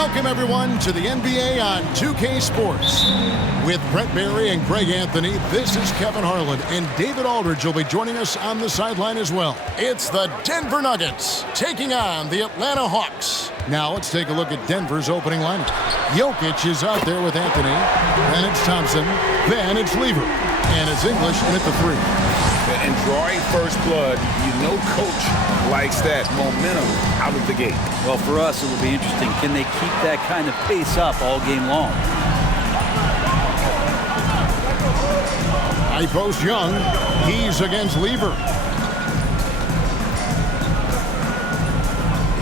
Welcome, everyone, to the NBA on 2K Sports. With Brett Barry and Greg Anthony, this is Kevin Harlan, and David Aldridge will be joining us on the sideline as well. It's the Denver Nuggets taking on the Atlanta Hawks. Now let's take a look at Denver's opening lineup. Jokic is out there with Anthony. Then it's Thompson. Then it's Lever. And it's English in at the three. And drawing first blood, you know coach likes that momentum out of the gate. Well, for us, it will be interesting. Can they keep that kind of pace up all game long? High post Young. He's against Lever.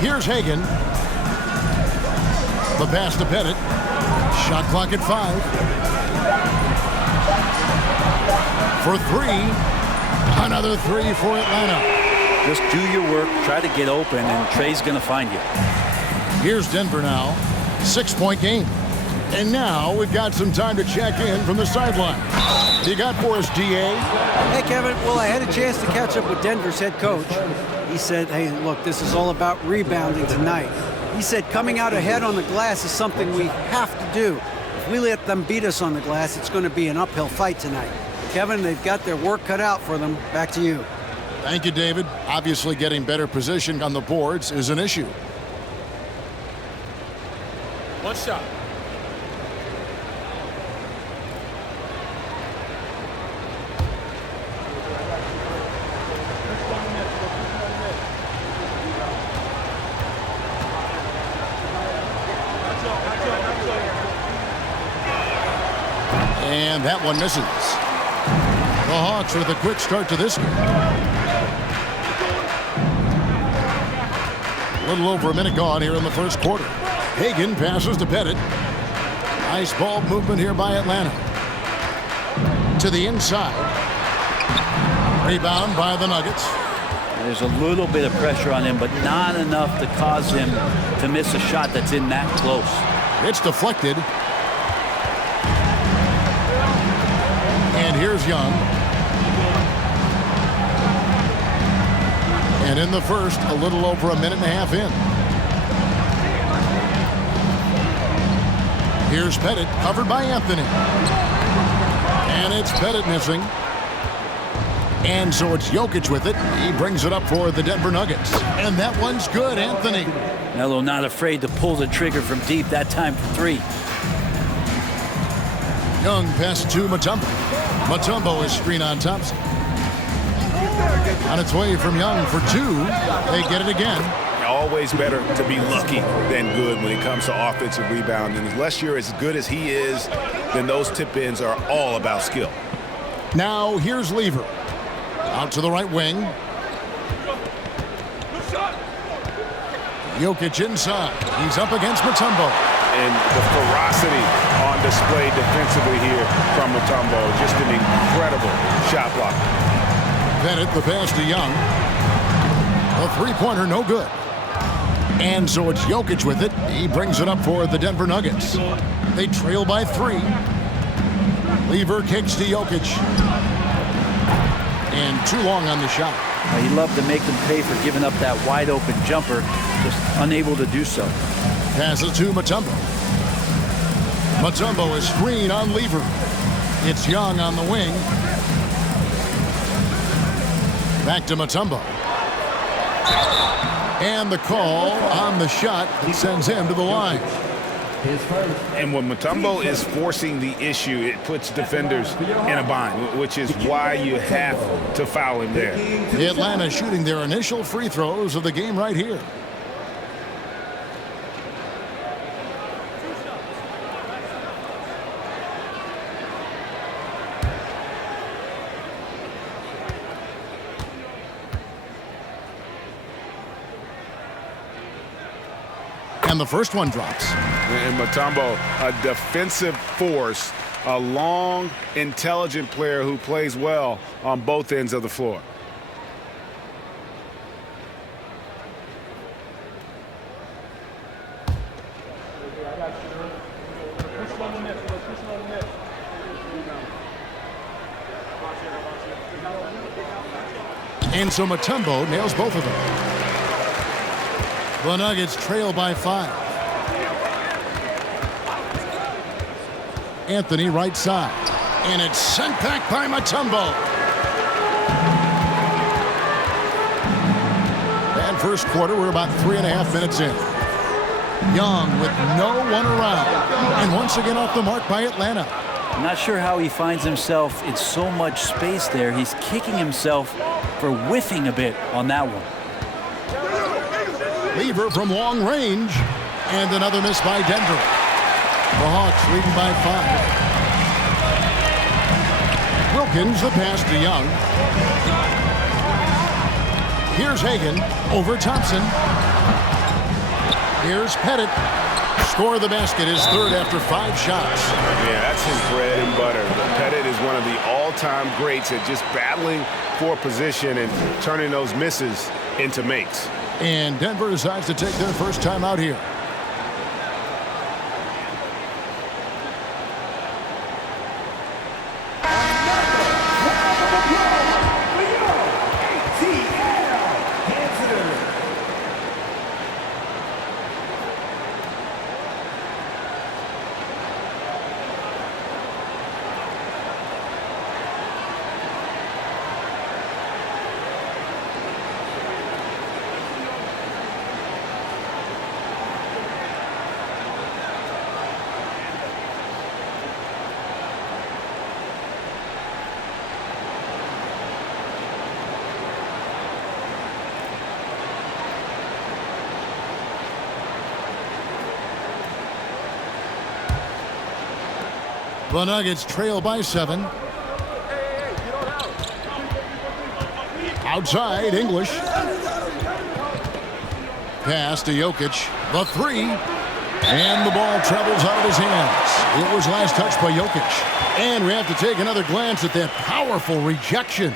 Here's Hagan. The pass to Pettit. Shot clock at 5. For 3. Another 3 for Atlanta. Just do your work, try to get open, and Trey's going to find you. Here's Denver now. 6-point game. And now we've got some time to check in from the sideline. You got for us, DA? Hey, Kevin. Well, I had a chance to catch up with Denver's head coach. He said, hey, look, this is all about rebounding tonight. He said coming out ahead on the glass is something we have to do. If we let them beat us on the glass, it's going to be an uphill fight tonight. Kevin, they've got their work cut out for them. Back to you. Thank you, David. Obviously, getting better position on the boards is an issue. One shot. And that one misses. The Hawks with a quick start to this game. A little over a minute gone here in the first quarter. Hagan passes to Pettit. Nice ball movement here by Atlanta. To the inside. Rebound by the Nuggets. There's a little bit of pressure on him, but not enough to cause him to miss a shot that's in that close. It's deflected. And here's Young. And in the first, a little over a minute and a half in. Here's Pettit, covered by Anthony. And it's Pettit missing. And so it's Jokic with it. He brings it up for the Denver Nuggets. And that one's good, Anthony. Melo not afraid to pull the trigger from deep, that time for 3. Young pass to Mutombo. Mutombo is screen on Thompson. On its way from Young for 2. They get it again. Always better to be lucky than good when it comes to offensive rebound. And unless you're as good as he is, then those tip-ins are all about skill. Now here's Lever. Out to the right wing. Jokic inside. He's up against Mutombo. And the ferocity on display defensively here from Mutombo. Just an incredible shot block. Pettit, the pass to Young. A three-pointer, no good. And so it's Jokic with it. He brings it up for the Denver Nuggets. They trail by 3. Lever kicks to Jokic. And too long on the shot. He'd love to make them pay for giving up that wide-open jumper, just unable to do so. Passes to Mutombo. Mutombo is screen on Lever. It's Young on the wing. Back to Mutombo. And the call on the shot that sends him to the line. And when Mutombo is forcing the issue, it puts defenders in a bind, which is why you have to foul him there. Atlanta shooting their initial free throws of the game right here. And the first one drops. And Mutombo, a defensive force, a long, intelligent player who plays well on both ends of the floor. And so Mutombo nails both of them. The Nuggets trail by 5. Anthony right side. And it's sent back by Mutombo. And first quarter, we're about 3.5 minutes in. Young with no one around. And once again off the mark by Atlanta. I'm not sure how he finds himself in so much space there. He's kicking himself for whiffing a bit on that one. Lever from long range. And another miss by Denver. The Hawks leading by 5. Wilkins, the pass to Young. Here's Hagan over Thompson. Here's Pettit. Score the basket, his third after 5 shots. Yeah, that's his bread and butter. Pettit is one of the all-time greats at just battling for position and turning those misses into makes. And Denver decides to take their first time out here. The Nuggets trail by 7. Outside, English. Pass to Jokic. The 3. And the ball travels out of his hands. It was last touched by Jokic. And we have to take another glance at that powerful rejection.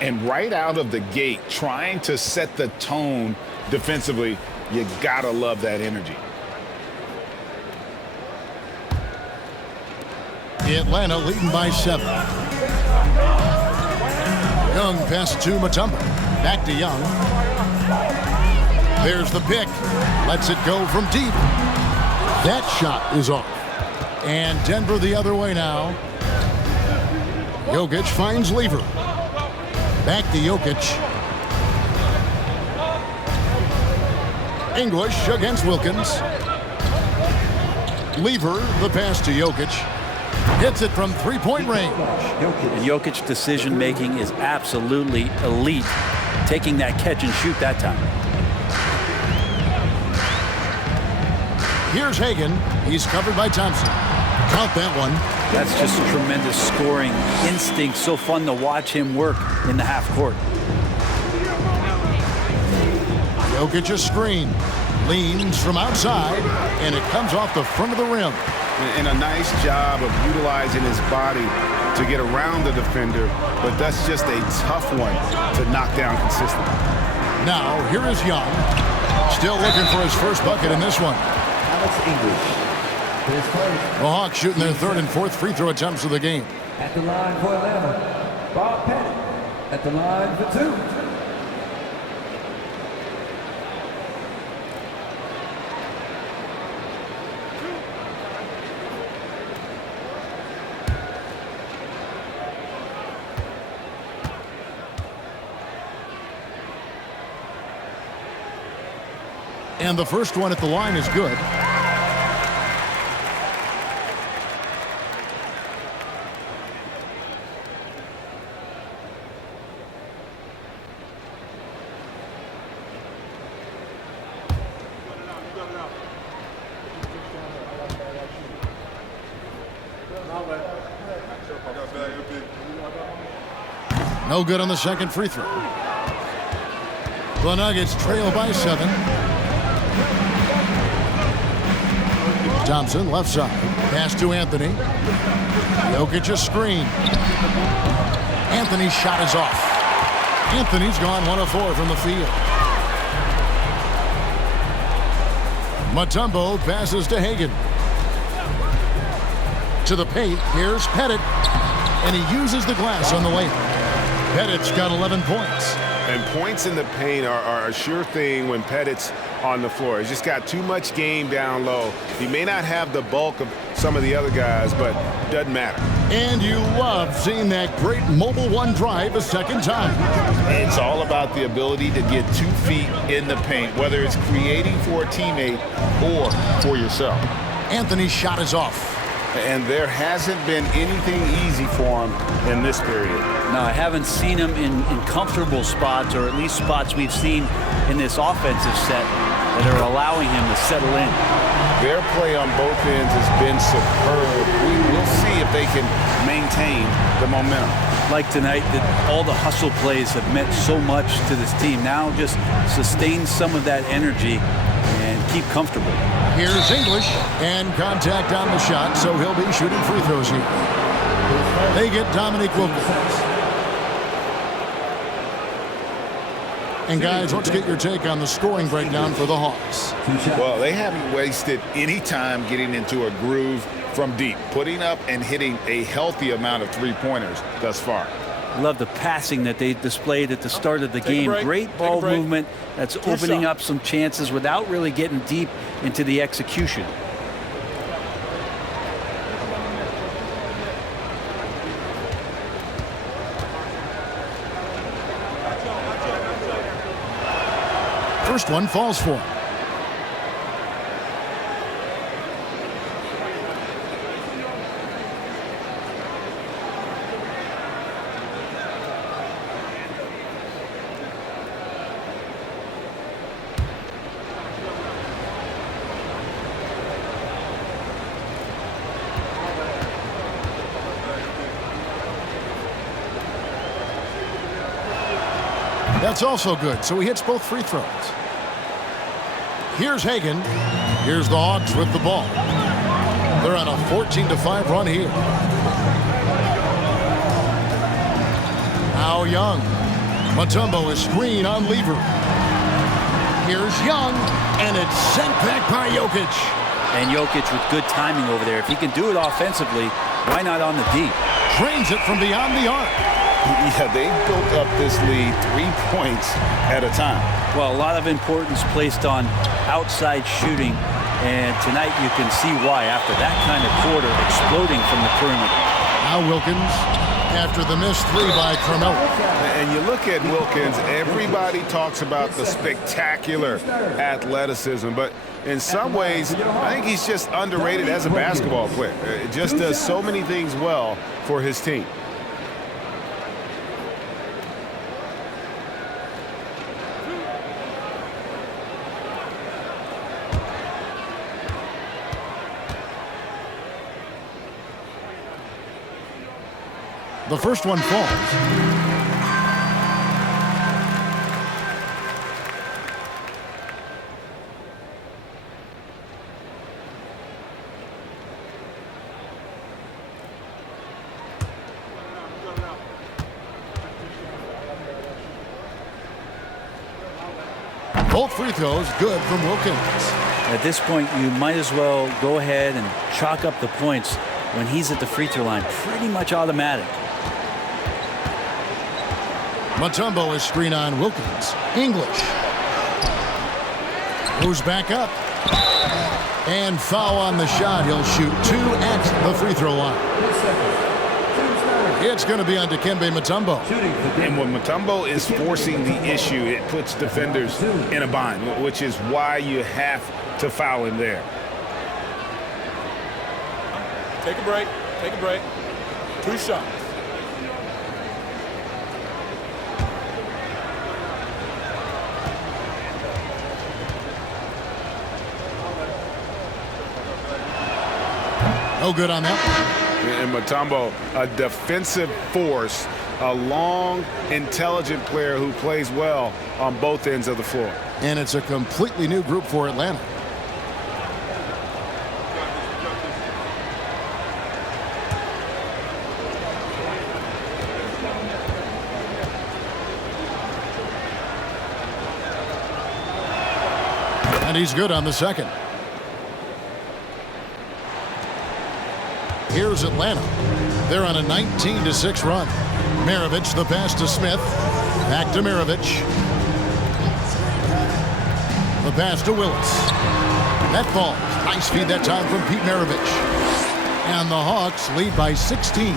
And right out of the gate, trying to set the tone defensively, you gotta love that energy. Atlanta leading by 7. Young pass to Mutombo. Back to Young. There's the pick. Lets it go from deep. That shot is off. And Denver the other way now. Jokic finds Lever. Back to Jokic. English against Wilkins. Lever, the pass to Jokic. Hits it from 3-point range. And Jokic's decision-making is absolutely elite. Taking that catch and shoot that time. Here's Hagan. He's covered by Thompson. Count that one. That's just tremendous scoring instinct. So fun to watch him work in the half court. Jokic a screen. Leans from outside, and it comes off the front of the rim. And a nice job of utilizing his body to get around the defender, but that's just a tough one to knock down consistently. Now, here is Young. Still looking for his first bucket in this one. The Hawks shooting their third and fourth free throw attempts of the game. At the line for Atlanta, Bob Pettit. At the line for 2. And the first one at the line is good. No good on the second free throw. The Nuggets trail by 7. Thompson, left side. Pass to Anthony. Jokic a screen. Anthony's shot is off. Anthony's gone 1 of 4 from the field. Mutombo passes to Hagan. To the paint, here's Pettit. And he uses the glass on the layup. Pettit's got 11 points. And points in the paint are a sure thing when Pettit's on the floor. He's just got too much game down low. He may not have the bulk of some of the other guys, but it doesn't matter. And you love seeing that great mobile one drive a second time. It's all about the ability to get 2 feet in the paint, whether it's creating for a teammate or for yourself. Anthony's shot is off. And there hasn't been anything easy for him in this period. No, I haven't seen him in comfortable spots, or at least spots we've seen in this offensive set that are allowing him to settle in. Their play on both ends has been superb. We'll see if they can maintain the momentum. Like tonight, that all the hustle plays have meant so much to this team. Now just sustain some of that energy and keep comfortable. Here's English, and contact on the shot, so he'll be shooting free throws here. They get Dominique Wilkins. And guys, let's get your take on the scoring breakdown for the Hawks. Well, they haven't wasted any time getting into a groove from deep, putting up and hitting a healthy amount of three-pointers thus far. Love the passing that they displayed at the start of the game. Great ball movement that's opening up some chances without really getting deep into the execution. First one falls for him. That's also good, so he hits both free throws. Here's Hagan. Here's the Hawks with the ball. They're on a 14-5 run here. Now Young. Mutombo is screen on Lever. Here's Young, and it's sent back by Jokic. And Jokic with good timing over there. If he can do it offensively, why not on the D? Drains it from beyond the arc. Yeah, they built up this lead 3 points at a time. Well, a lot of importance placed on outside shooting, and tonight you can see why after that kind of quarter exploding from the perimeter. Now Wilkins after the missed three by Carmelo. And you look at Wilkins, everybody talks about the spectacular athleticism, but in some ways, I think he's just underrated as a basketball player. It just does so many things well for his team. The first one falls. Both free throws good from Wilkins. At this point, you might as well go ahead and chalk up the points when he's at the free throw line. Pretty much automatic. Mutombo is screen on Wilkins. English moves back up. And foul on the shot. He'll shoot 2 at the free throw line. It's going to be on Dikembe Mutombo. And when Mutombo is forcing the issue, it puts defenders in a bind, which is why you have to foul him there. Take a break. Take a break. 2 shots. No good on that one. And Mutombo, a defensive force, a long, intelligent player who plays well on both ends of the floor. And it's a completely new group for Atlanta. And he's good on the second. Here's Atlanta. They're on a 19-6 run. Maravich, the pass to Smith. Back to Maravich. The pass to Willis. That falls. Nice feed that time from Pete Maravich. And the Hawks lead by 16.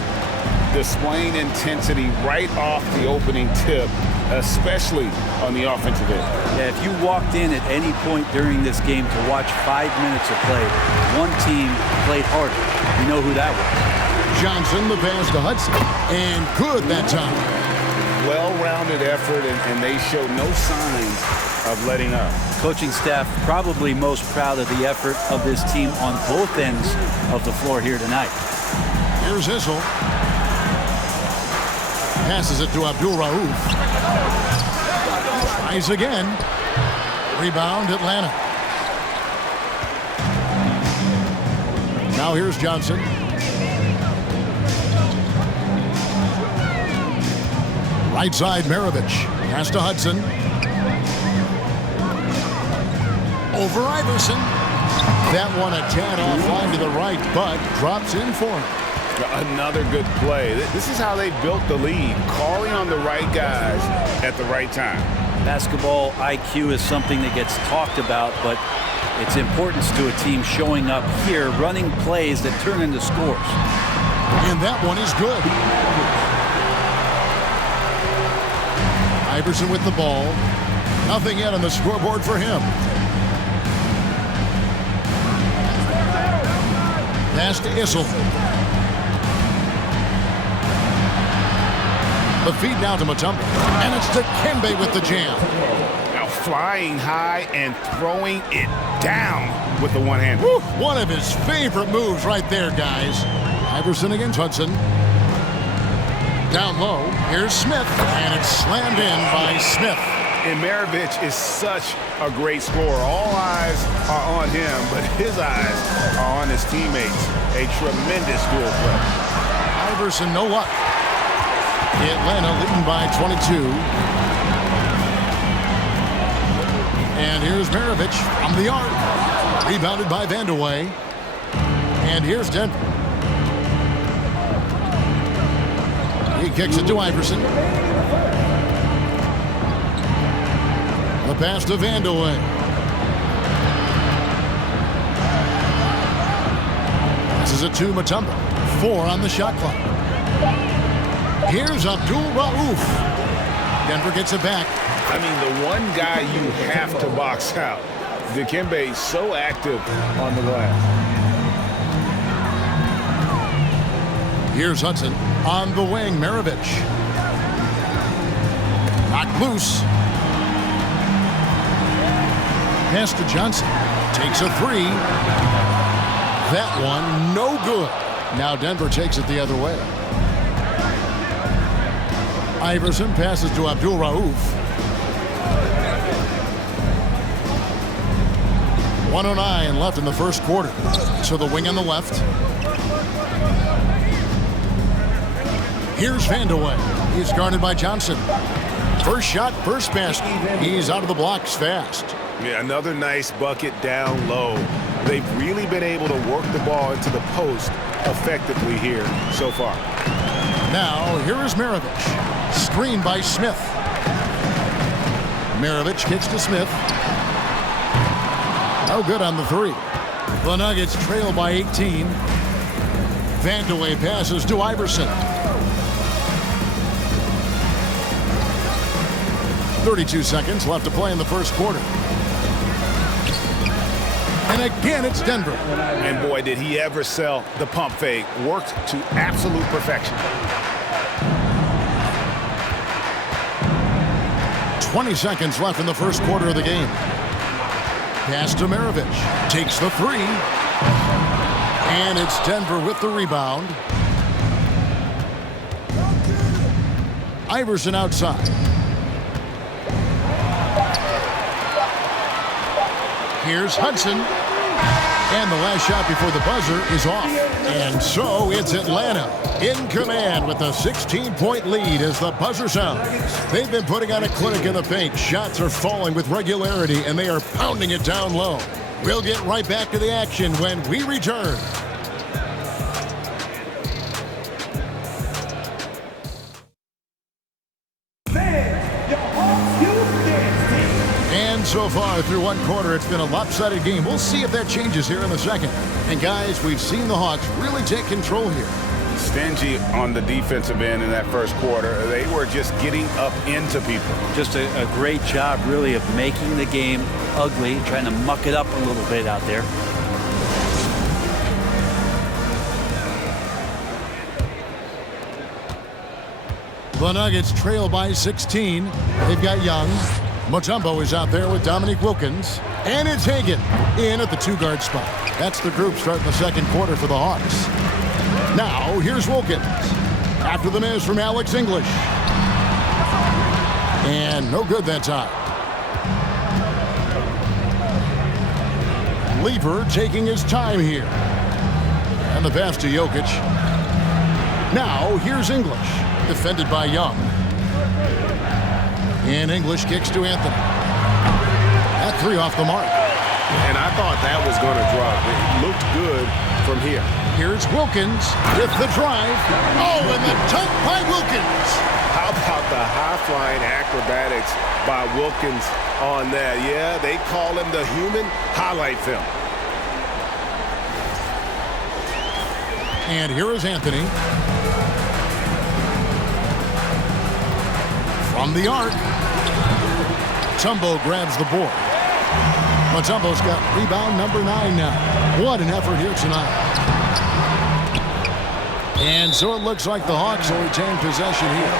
Displaying intensity right off the opening tip, especially on the offensive end. Yeah, if you walked in at any point during this game to watch 5 minutes of play, one team played harder. You know who that was. Johnson, the pass to Hudson. And good that time. Well-rounded effort, and they show no signs of letting up. Coaching staff probably most proud of the effort of this team on both ends of the floor here tonight. Here's Issel. Passes it to Abdul-Rauf. Tries again. Rebound, Atlanta. Now here's Johnson. Right side, Maravich. Pass to Hudson. Over Iverson. That one a tad offline to the right, but drops in for him. Another good play. This is how they built the lead, calling on the right guys at the right time. Basketball IQ is something that gets talked about, but its importance to a team showing up here, running plays that turn into scores. And that one is good. Iverson with the ball. Nothing yet on the scoreboard for him. Pass to Issel. The feed now to Mutombo. And it's to Kembe with the jam. Now flying high and throwing it down with the one hand. Woo, one of his favorite moves right there, guys. Iverson against Hudson. Down low, here's Smith, and it's slammed in by Smith. And Maravich is such a great scorer. All eyes are on him, but his eyes are on his teammates. A tremendous dual threat. Iverson, no luck. Atlanta leading by 22. And here's Maravich from the arc. Rebounded by Vandeweghe. And here's Denver. He kicks it to Iverson. The pass to Vandeweghe. Passes it to Mutombo. 4 on the shot clock. Here's Abdul-Rauf. Denver gets it back. I mean, the one guy you have to box out. Dikembe so active on the glass. Here's Hudson on the wing. Maravich. Knocked loose. Pass to Johnson. Takes a 3. That one no good. Now Denver takes it the other way. Iverson passes to Abdul-Rauf. 1:09 left in the first quarter. To the wing on the left. Here's Vandeweghe. He's guarded by Johnson. First shot, first basket. He's out of the blocks fast. Yeah, another nice bucket down low. They've really been able to work the ball into the post effectively here so far. Now, here is Maravich. Screen by Smith. Maravich kicks to Smith. No good on the 3. The Nuggets trail by 18. Vandeweghe passes to Iverson. 32 seconds left to play in the first quarter. And again, it's Denver. And boy, did he ever sell the pump fake. Worked to absolute perfection. 20 seconds left in the first quarter of the game. Pass to Maravich. Takes the 3. And it's Denver with the rebound. Iverson outside. Here's Hudson. And the last shot before the buzzer is off. And so it's Atlanta in command with a 16-point lead as the buzzer sounds. They've been putting on a clinic in the paint. Shots are falling with regularity, and they are pounding it down low. We'll get right back to the action when we return. Fans, far through one quarter, it's been a lopsided game. We'll see if that changes here in the second. And guys, we've seen the Hawks really take control here. Stingy on the defensive end in that first quarter. They were just getting up into people. Just a great job, really, of making the game ugly, trying to muck it up a little bit out there. The Nuggets trail by 16. They've got Young. Mutombo is out there with Dominique Wilkins. And it's Hagan in at the two-guard spot. That's the group starting the second quarter for the Hawks. Now, here's Wilkins. After the miss from Alex English. And no good that time. Lever taking his time here. And the pass to Jokic. Now, here's English. Defended by Young. And English kicks to Anthony. That three off the mark. And I thought that was going to drop. It looked good from here. Here's Wilkins with the drive. Oh, and the dunk by Wilkins. How about the high-flying acrobatics by Wilkins on that? Yeah, they call him the human highlight film. And here is Anthony. From the arc. Mutombo grabs the board. Mutombo's got rebound number 9 now. What an effort here tonight. And so it looks like the Hawks will retain possession here.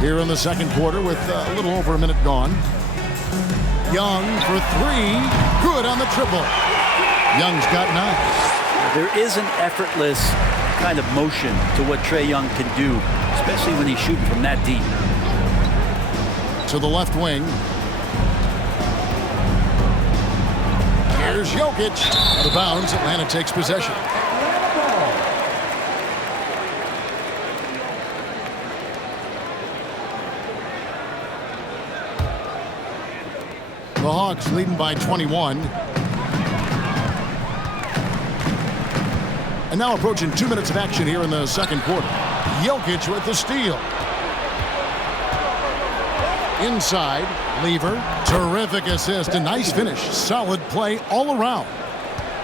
Here in the second quarter with a little over a minute gone. Young for 3. Good on the triple. Young's got 9. There is an effortless kind of motion to what Trae Young can do, especially when he's shooting from that deep. To the left wing. Here's Jokic. Out of bounds. Atlanta takes possession. The Hawks leading by 21. And now approaching 2 minutes of action here in the second quarter. Jokic with the steal. Inside, Lever. Terrific assist. A nice finish. Solid play all around.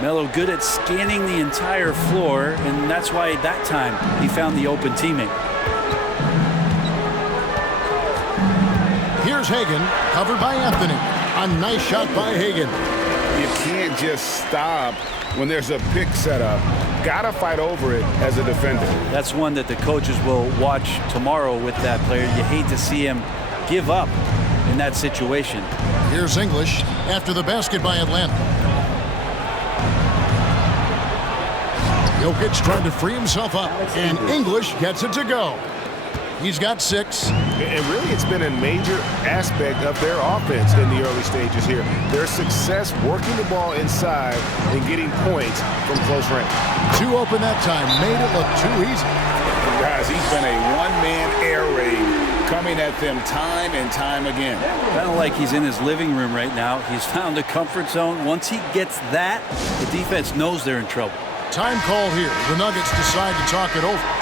Melo good at scanning the entire floor, and that's why that time he found the open teammate. Here's Hagan, covered by Anthony. A nice shot by Hagan. You can't just stop when there's a pick set up. Gotta fight over it as a defender. That's one that the coaches will watch tomorrow with that player. You hate to see him give up in that situation. Here's English after the basket by Atlanta. Jokic trying to free himself up, and English gets it to go. He's got 6. And really, it's been a major aspect of their offense in the early stages here. Their success working the ball inside and getting points from close range. 2 open that time, made it look too easy. Guys, he's been a one-man air raid coming at them time and time again. Kind of like he's in his living room right now. He's found a comfort zone. Once he gets that, the defense knows they're in trouble. Time call here. The Nuggets decide to talk it over.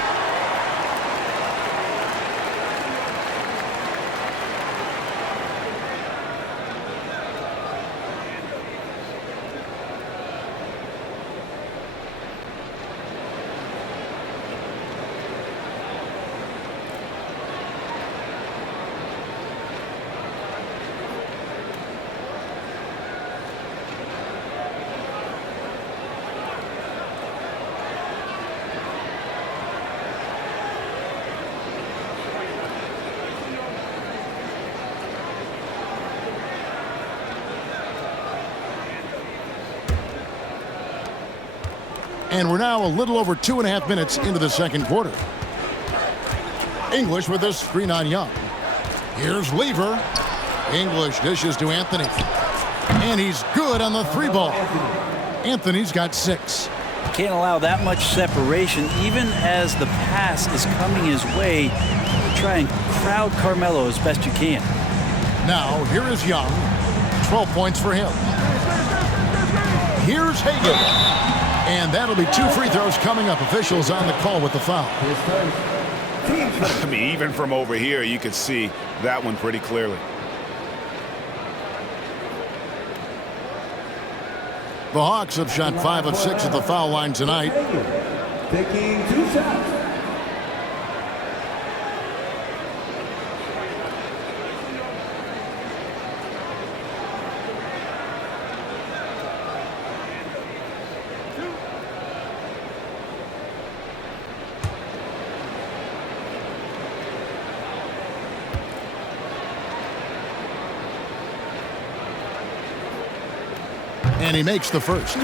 And we're now a little over 2.5 minutes into the second quarter. English with this screen on Young. Here's Lever. English dishes to Anthony. And he's good on the 3 ball. Anthony's got 6. Can't allow that much separation, even as the pass is coming his way. Try and crowd Carmelo as best you can. Now, here is Young. 12 points for him. Here's Hagan. And that'll be 2 free throws coming up. Officials on the call with the foul. I mean, even from over here, you could see that one pretty clearly. The Hawks have shot 5 of 6 at the foul line tonight. Taking 2 shots. And he makes the first.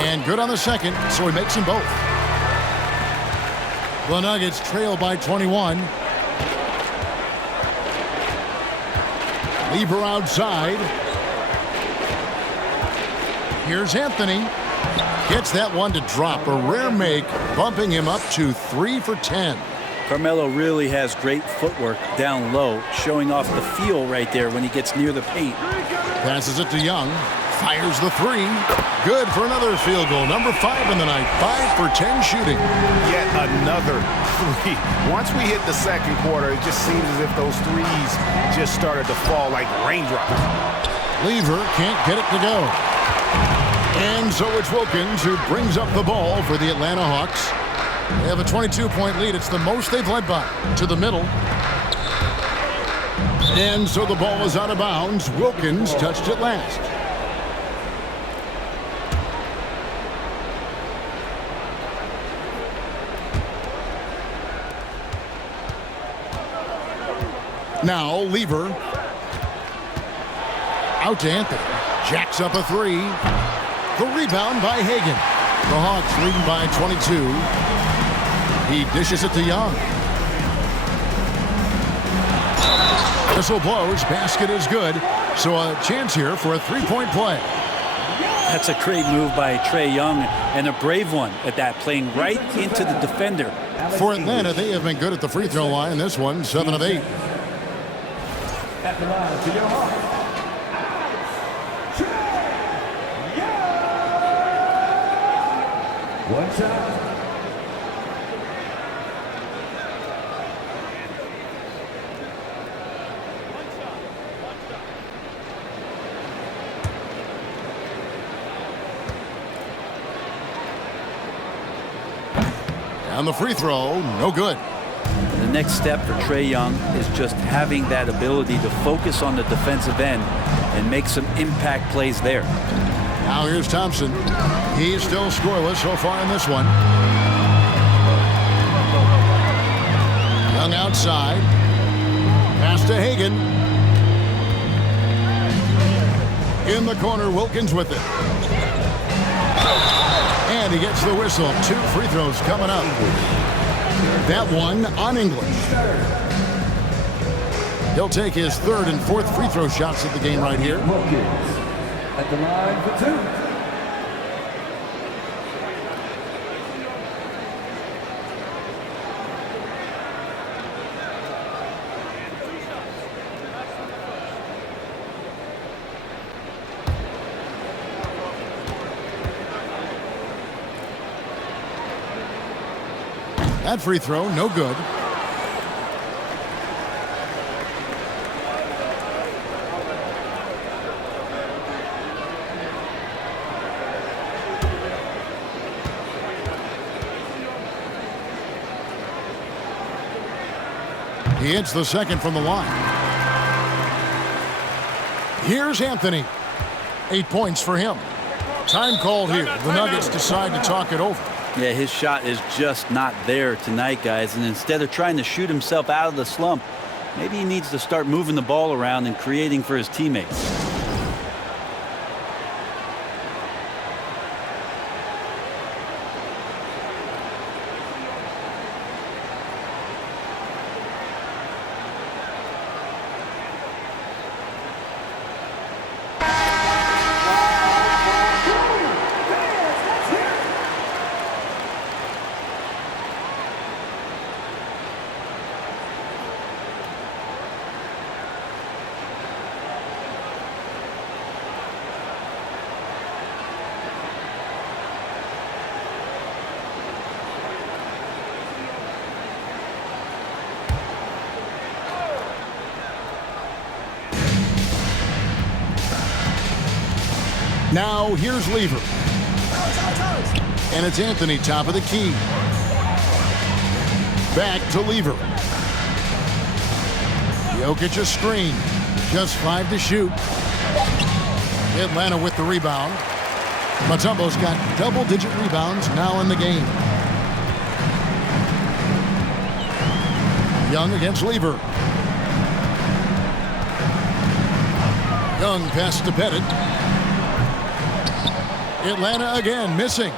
And good on the second, so he makes them both. The Nuggets trail by 21. Lever outside. Here's Anthony. Gets that one to drop. A rare make, bumping him up to 3 for 10. Carmelo really has great footwork down low, showing off the feel right there when he gets near the paint. Passes it to Young. Fires the 3. Good for another field goal. Number 5 in the night. 5 for 10 shooting. Yet another 3. Once we hit the second quarter, it just seems as if those threes just started to fall like raindrops. Lever can't get it to go. And so it's Wilkins who brings up the ball for the Atlanta Hawks. They have a 22-point lead. It's the most they've led by. To the middle. And so the ball is out of bounds. Wilkins touched it last. Now Lever. Out to Anthony. Jacks up a 3. The rebound by Hagan. The Hawks leading by 22. He dishes it to Young. Whistle blows. Basket is good. So a chance here for a 3-point play. That's a great move by Trae Young, and a brave one at that, playing right into the defender. For Atlanta, they have been good at the free throw line. This one, 7 of 8. At the line for your Hawks. One shot. And the free throw, no good. The next step for Trae Young is just having that ability to focus on the defensive end and make some impact plays there. Now here's Thompson. He's still scoreless so far in this one. Young outside. Pass to Hagan. In the corner, Wilkins with it. And he gets the whistle. 2 free throws coming up. That one on English. He'll take his 3rd and 4th free throw shots of the game right here. Wilkins at the line for 2. That free throw, no good. He hits the second from the line. Here's Anthony. 8 points for him. Time called here. The Nuggets decide to talk it over. Yeah, his shot is just not there tonight, guys. And instead of trying to shoot himself out of the slump, maybe he needs to start moving the ball around and creating for his teammates. Now here's Lever. And it's Anthony top of the key. Back to Lever. Jokic a screen. Just 5 to shoot. Atlanta with the rebound. Mutombo's got double-digit rebounds now in the game. Young against Lever. Young pass to Pettit. Atlanta again missing.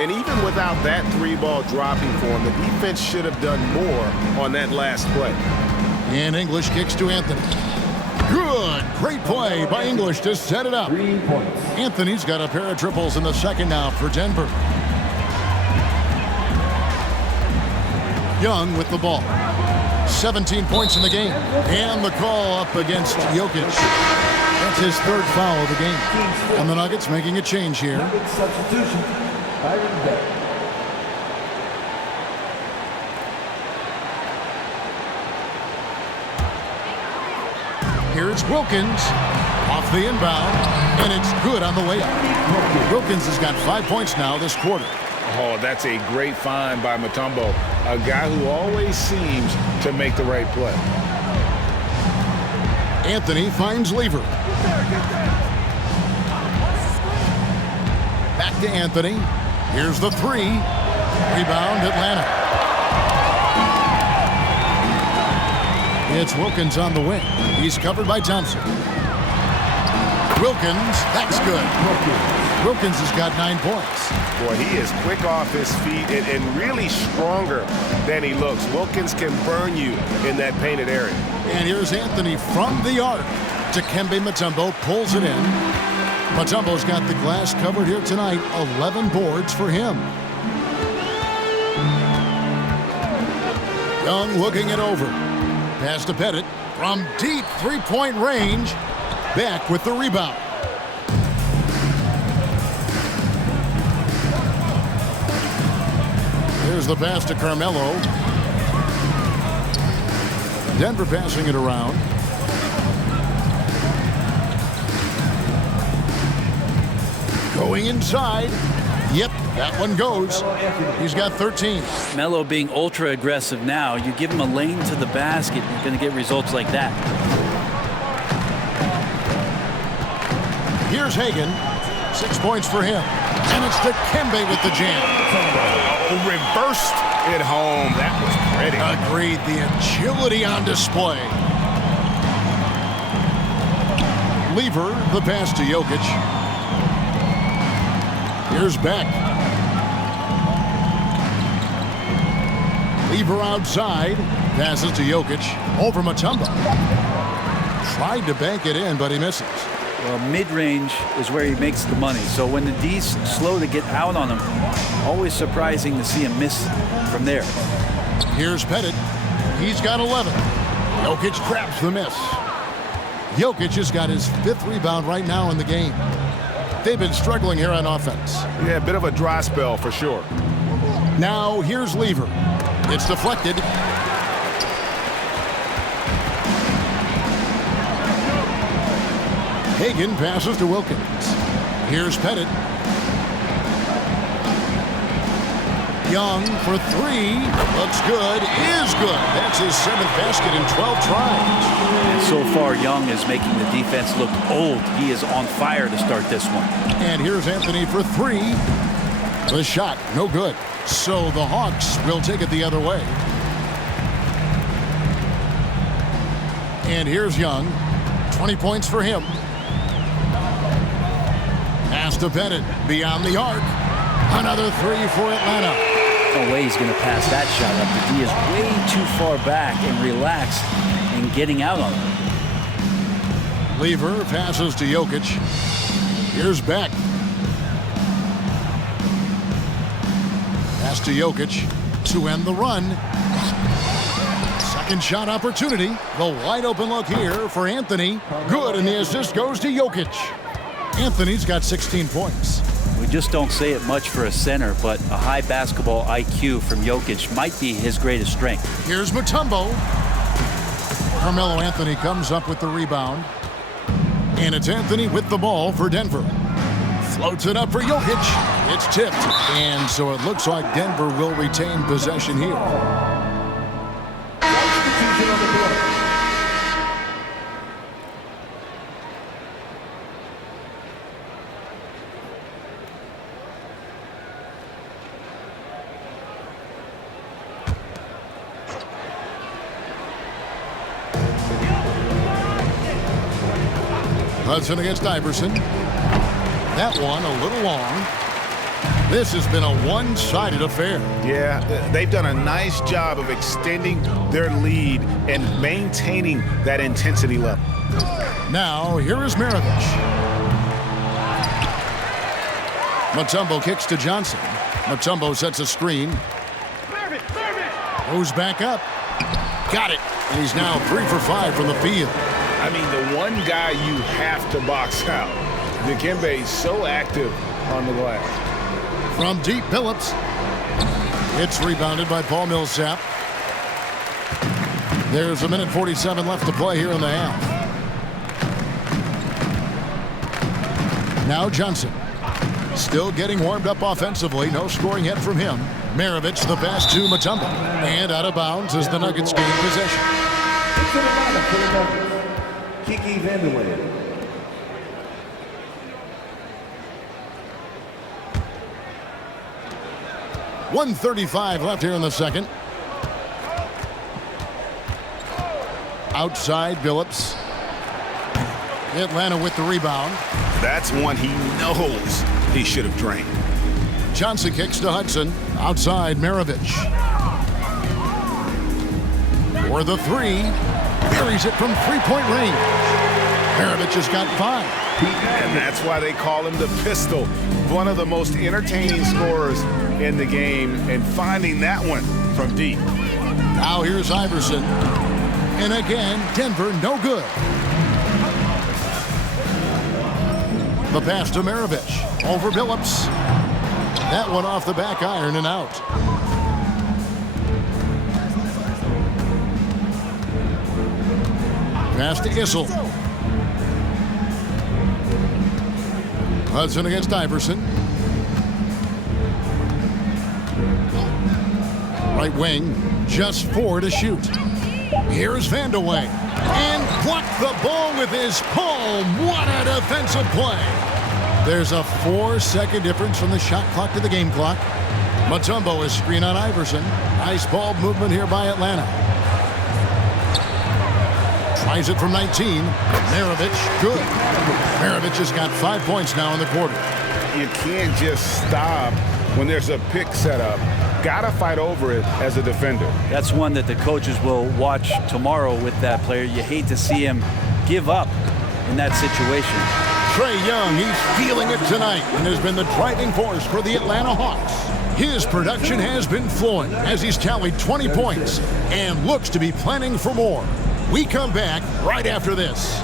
And even without that 3-ball dropping for him, the defense should have done more on that last play. And English kicks to Anthony. Good. Great play by English to set it up. 3 points. Anthony's got a pair of triples in the second now for Denver. Young with the ball. 17 points in the game. And the call up against Jokic. That's his 3rd foul of the game. And the Nuggets making a change here. Substitution. Byron Beck. Here it's Wilkins. Off the inbound. And it's good on the layup. Wilkins has got 5 points now this quarter. Oh, that's a great find by Mutombo. A guy who always seems to make the right play. Anthony finds Lever. Back to Anthony. Here's the 3. Rebound, Atlanta. It's Wilkins on the wing. He's covered by Thompson. Wilkins, that's good. Wilkins has got 9 points. Boy, he is quick off his feet and really stronger than he looks. Wilkins can burn you in that painted area. And here's Anthony from the arc. Dikembe Mutombo pulls it in. Mutombo's got the glass covered here tonight. 11 boards for him. Young looking it over. Pass to Pettit from deep 3-point range. Back with the rebound. There's the pass to Carmelo. Denver passing it around. Going inside. Yep, that one goes. He's got 13. Melo being ultra aggressive now. You give him a lane to the basket, you're going to get results like that. Here's Hagan. 6 points for him. And it's Dikembe with the jam. Oh, reversed it home. That was pretty. Agreed. The agility on display. Lever, the pass to Jokic. Here's Beck. Lever outside. Passes to Jokic. Over Mutombo. Tried to bank it in, but he misses. Well, mid-range is where he makes the money. So when the D's slow to get out on him, always surprising to see him miss from there. Here's Pettit. He's got 11. Jokic traps the miss. Jokic has got his 5th rebound right now in the game. They've been struggling here on offense. Yeah, a bit of a dry spell for sure. Now here's Lever. It's deflected. Hagan passes to Wilkins. Here's Pettit. Young for 3. Looks good. Is good. That's his 7th basket in 12 tries. And so far, Young is making the defense look old. He is on fire to start this one. And here's Anthony for 3. The shot, no good. So the Hawks will take it the other way. And here's Young. 20 points for him. Pass to Pettit. Beyond the arc. Another 3 for Atlanta. No way he's going to pass that shot up. The D is way too far back and relaxed in getting out on him. Lever passes to Jokic. Here's Beck. Pass to Jokic to end the run. Second shot opportunity. The wide open look here for Anthony. Good, and the assist goes to Jokic. Anthony's got 16 points. We just don't say it much for a center, but a high basketball IQ from Jokic might be his greatest strength. Here's Mutombo. Carmelo Anthony comes up with the rebound. And it's Anthony with the ball for Denver. Floats it up for Jokic. It's tipped. And so it looks like Denver will retain possession here. Substitution on the court. Hudson against Iverson. That one a little long. This has been a one-sided affair. Yeah, they've done a nice job of extending their lead and maintaining that intensity level. Now, here is Maravich. Mutombo kicks to Johnson. Mutombo sets a screen. Goes back up. Got it. And he's now 3 for 5 from the field. I mean, the one guy you have to box out. Dikembe is so active on the glass. From deep, Phillips. It's rebounded by Paul Millsap. There's 1:47 left to play here in the half. Now Johnson. Still getting warmed up offensively. No scoring yet from him. Maravich the pass to Mutombo. And out of bounds as the Nuggets gain possession. Into the lineup for the Nuggets. Kiki Vanderway. .135 left here in the second. Outside Phillips. Atlanta with the rebound. That's one he knows he should have drained. Johnson kicks to Hudson. Outside Maravich. For the three. Buries it from three-point range. Maravich has got 5. And that's why they call him the pistol. One of the most entertaining scorers in the game, and finding that one from deep. Now here's Iverson. And again, Denver no good. The pass to Maravich. Over Phillips. That one off the back iron and out. Pass to Issel. Hudson against Iverson. Right wing, just 4 to shoot. Here's Vandeweghe. And blocked the ball with his palm. What a defensive play. There's a 4-second difference from the shot clock to the game clock. Mutombo is screen on Iverson. Nice ball movement here by Atlanta. Tries it from 19. Maravich, good. Maravich has got 5 points now in the quarter. You can't just stop when there's a pick set up. Gotta fight over it as a defender. That's one that the coaches will watch tomorrow with that player. You hate to see him give up in that situation. Trae Young, he's feeling it tonight and has been the driving force for the Atlanta Hawks. His production has been flowing as he's tallied 20 points and looks to be planning for more. We come back right after this.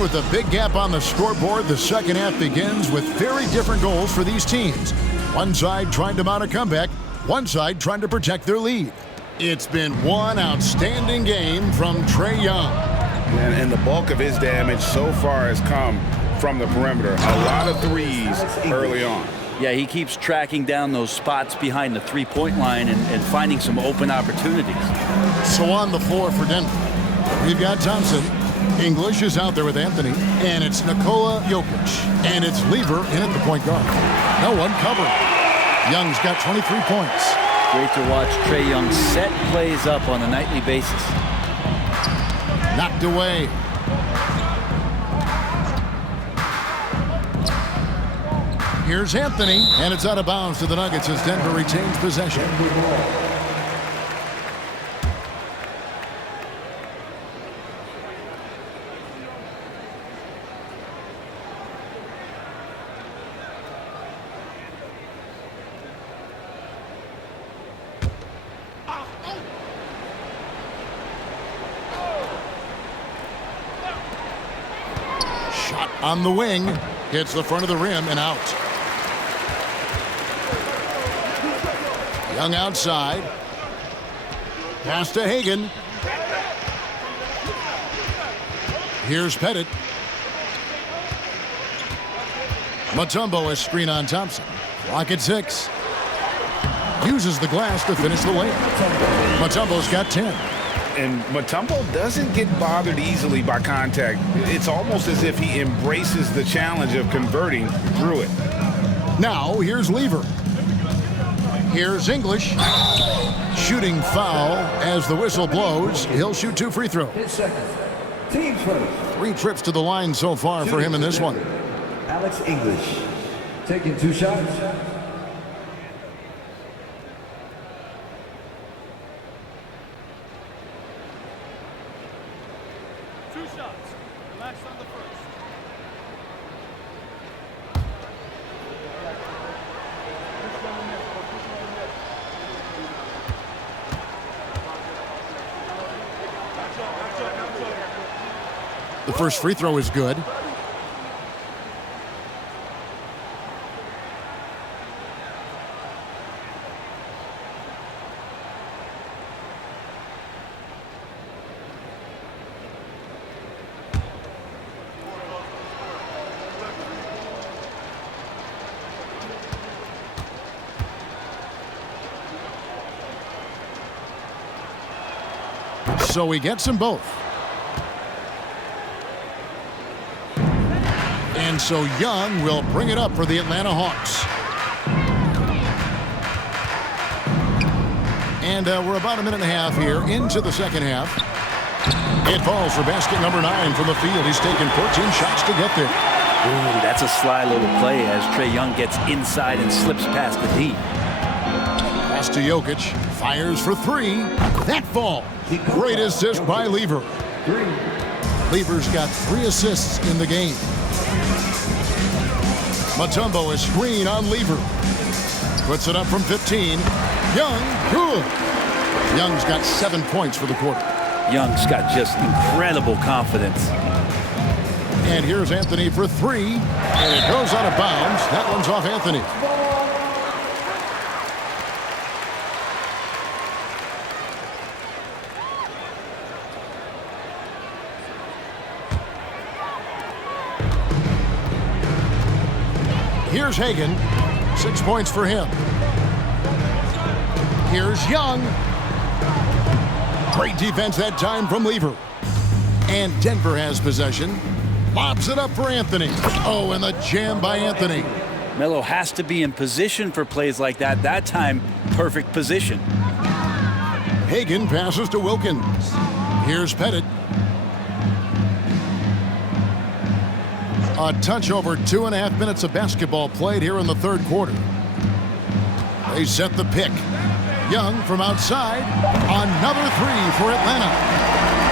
With a big gap on the scoreboard, the second half begins with very different goals for these teams. One side trying to mount a comeback, one side trying to protect their lead. It's been one outstanding game from Trae Young. And the bulk of his damage so far has come from the perimeter. A lot of threes early on. Yeah, he keeps tracking down those spots behind the three-point line and finding some open opportunities. So on the floor for Denver, we've got Thompson. English is out there with Anthony, and it's Nikola Jokic, and it's Lever in at the point guard. No one covering. Young's got 23 points. Great to watch Trae Young set plays up on a nightly basis. Knocked away. Here's Anthony, and it's out of bounds to the Nuggets as Denver retains possession. On the wing, hits the front of the rim and out. Young outside. Pass to Hagan. Here's Pettit. Mutombo is screen on Thompson. Clock at 6. Uses the glass to finish the layup. Mutombo's got 10. And Mutombo doesn't get bothered easily by contact. It's almost as if he embraces the challenge of converting through it. Now, here's Lever. Here's English. Shooting foul as the whistle blows. He'll shoot 2 free throws. 10 seconds. Teams first. 3 trips to the line so far for him in this one. Alex English taking 2 shots. The first free throw is good. So he gets them both. And so Young will bring it up for the Atlanta Hawks. And we're about a minute and a half here into the second half. It falls for basket number 9 from the field. He's taken 14 shots to get there. Ooh, that's a sly little play as Trae Young gets inside and slips past the D. Pass to Jokic. Fires for 3. That fall. Great assist by Lever. Lever's got 3 assists in the game. Mutombo is screen on Lever. Puts it up from 15. Young, good. Young's got 7 points for the quarter. Young's got just incredible confidence. And here's Anthony for 3. And it goes out of bounds. That one's off Anthony. Here's Hagan. 6 points for him. Here's Young. Great defense that time from Lever. And Denver has possession. Lobs it up for Anthony. Oh, and the jam by Anthony. Melo has to be in position for plays like that. That time, perfect position. Hagan passes to Wilkins. Here's Pettit. A touch over 2.5 minutes of basketball played here in the third quarter. They set the pick. Young from outside. Another 3 for Atlanta.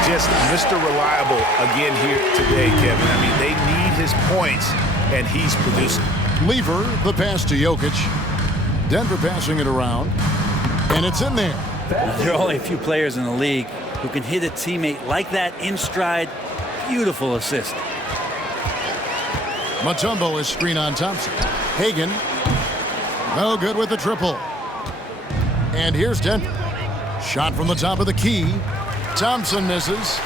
Just Mr. Reliable again here today, Kevin. I mean, they need his points, and he's producing. Lever, the pass to Jokic. Denver passing it around. And it's in there. There are only a few players in the league who can hit a teammate like that in stride. Beautiful assist. Mutombo is screen on Thompson. Hagan. No good with the triple. And here's Denver. Shot from the top of the key. Thompson misses.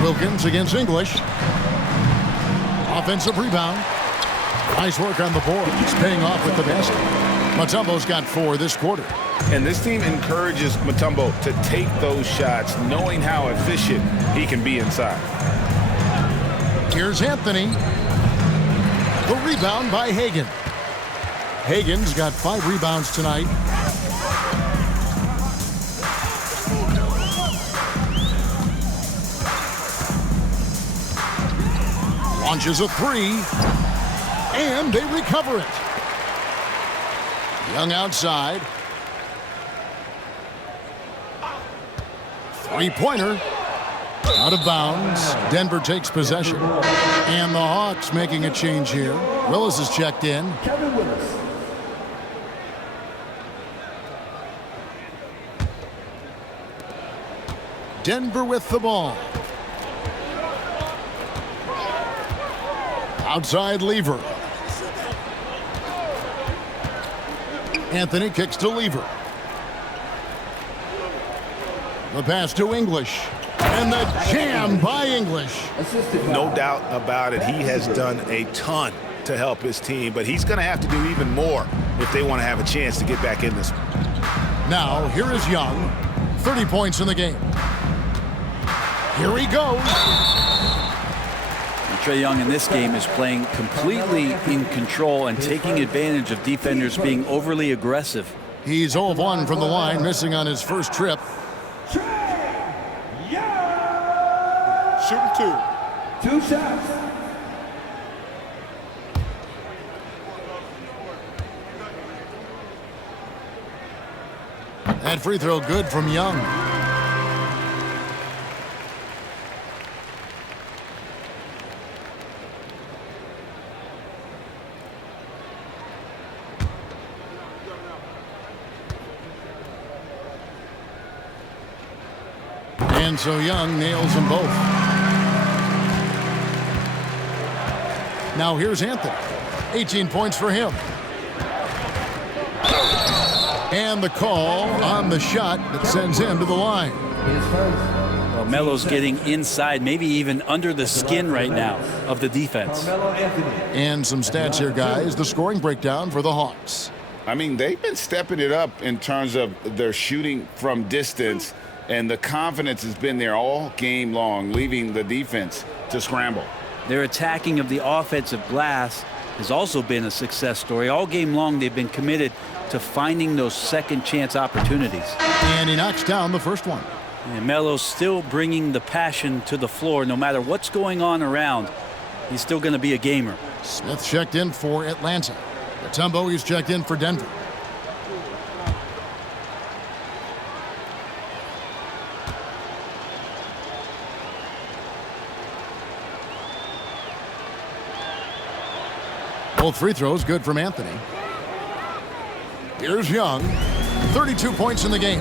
Wilkins against English. Offensive rebound. Nice work on the board. He's paying off with the basket. Mutombo's got 4 this quarter. And this team encourages Mutombo to take those shots, knowing how efficient he can be inside. Here's Anthony. The rebound by Hagan. Hagan's got 5 rebounds tonight. Launches a 3. And they recover it. Young outside. 3-pointer. Out of bounds. Denver takes possession. And the Hawks making a change here. Willis is checked in. Kevin Willis. Denver with the ball. Outside Lever. Anthony kicks to Lever. The pass to English. And the jam by English. No doubt about it. He has done a ton to help his team, but he's going to have to do even more if they want to have a chance to get back in this one. Now, here is Young. 30 points in the game. Here he goes. Trae Young in this game is playing completely in control and taking advantage of defenders being overly aggressive. He's 0 of 1 from the line, missing on his first trip. Shooting two. 2 shots. That free throw good from Young. And so Young nails them both. Now here's Anthony. 18 points for him. And the call on the shot that sends him to the line. Well, Melo's getting inside, maybe even under the skin right now of the defense. And some stats here, guys. The scoring breakdown for the Hawks. I mean, they've been stepping it up in terms of their shooting from distance, and the confidence has been there all game long, leaving the defense to scramble. Their attacking of the offensive glass has also been a success story. All game long, they've been committed to finding those second chance opportunities. And he knocks down the first one. And Melo's still bringing the passion to the floor. No matter what's going on around, he's still going to be a gamer. Smith checked in for Atlanta. Mutombo, he's checked in for Denver. Both free throws good from Anthony. Here's Young. 32 points in the game.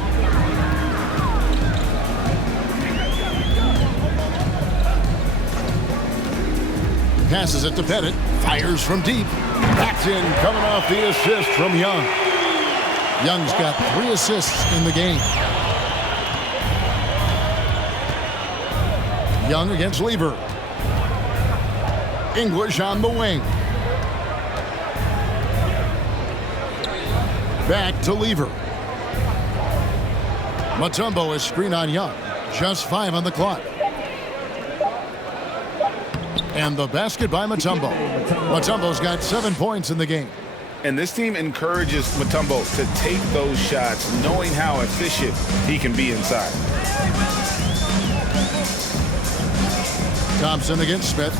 Passes it to Pettit. Fires from deep. Backed in, coming off the assist from Young. Young's got 3 assists in the game. Young against Lever. English on the wing. Back to Lever. Mutombo is screen on Young. Just 5 on the clock. And the basket by Mutombo. Mutombo's got 7 points in the game. And this team encourages Mutombo to take those shots, knowing how efficient he can be inside. Thompson against Smith.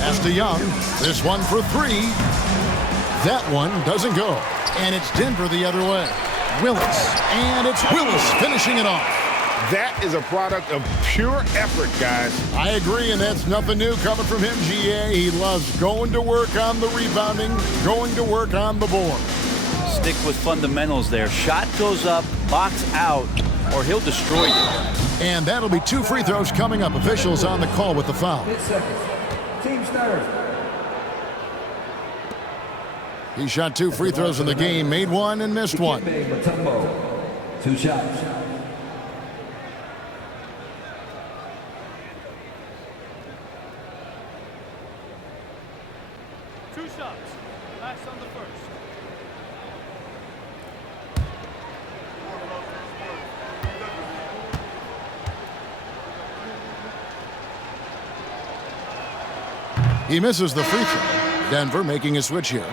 Pass to Young. This one for 3. That one doesn't go. And it's Denver the other way. Willis. And it's Willis finishing it off. That is a product of pure effort, guys. I agree, and that's nothing new coming from him, GA. He loves going to work on the rebounding, going to work on the board. Stick with fundamentals there. Shot goes up, box out, or he'll destroy you. And that'll be 2 free throws coming up. Officials on the call with the foul. 10 seconds. Team starters. He shot 2 free throws in the game, made 1 and missed 1. Mutombo. 2 shots. Last on the first. He misses the free throw. Denver making a switch here.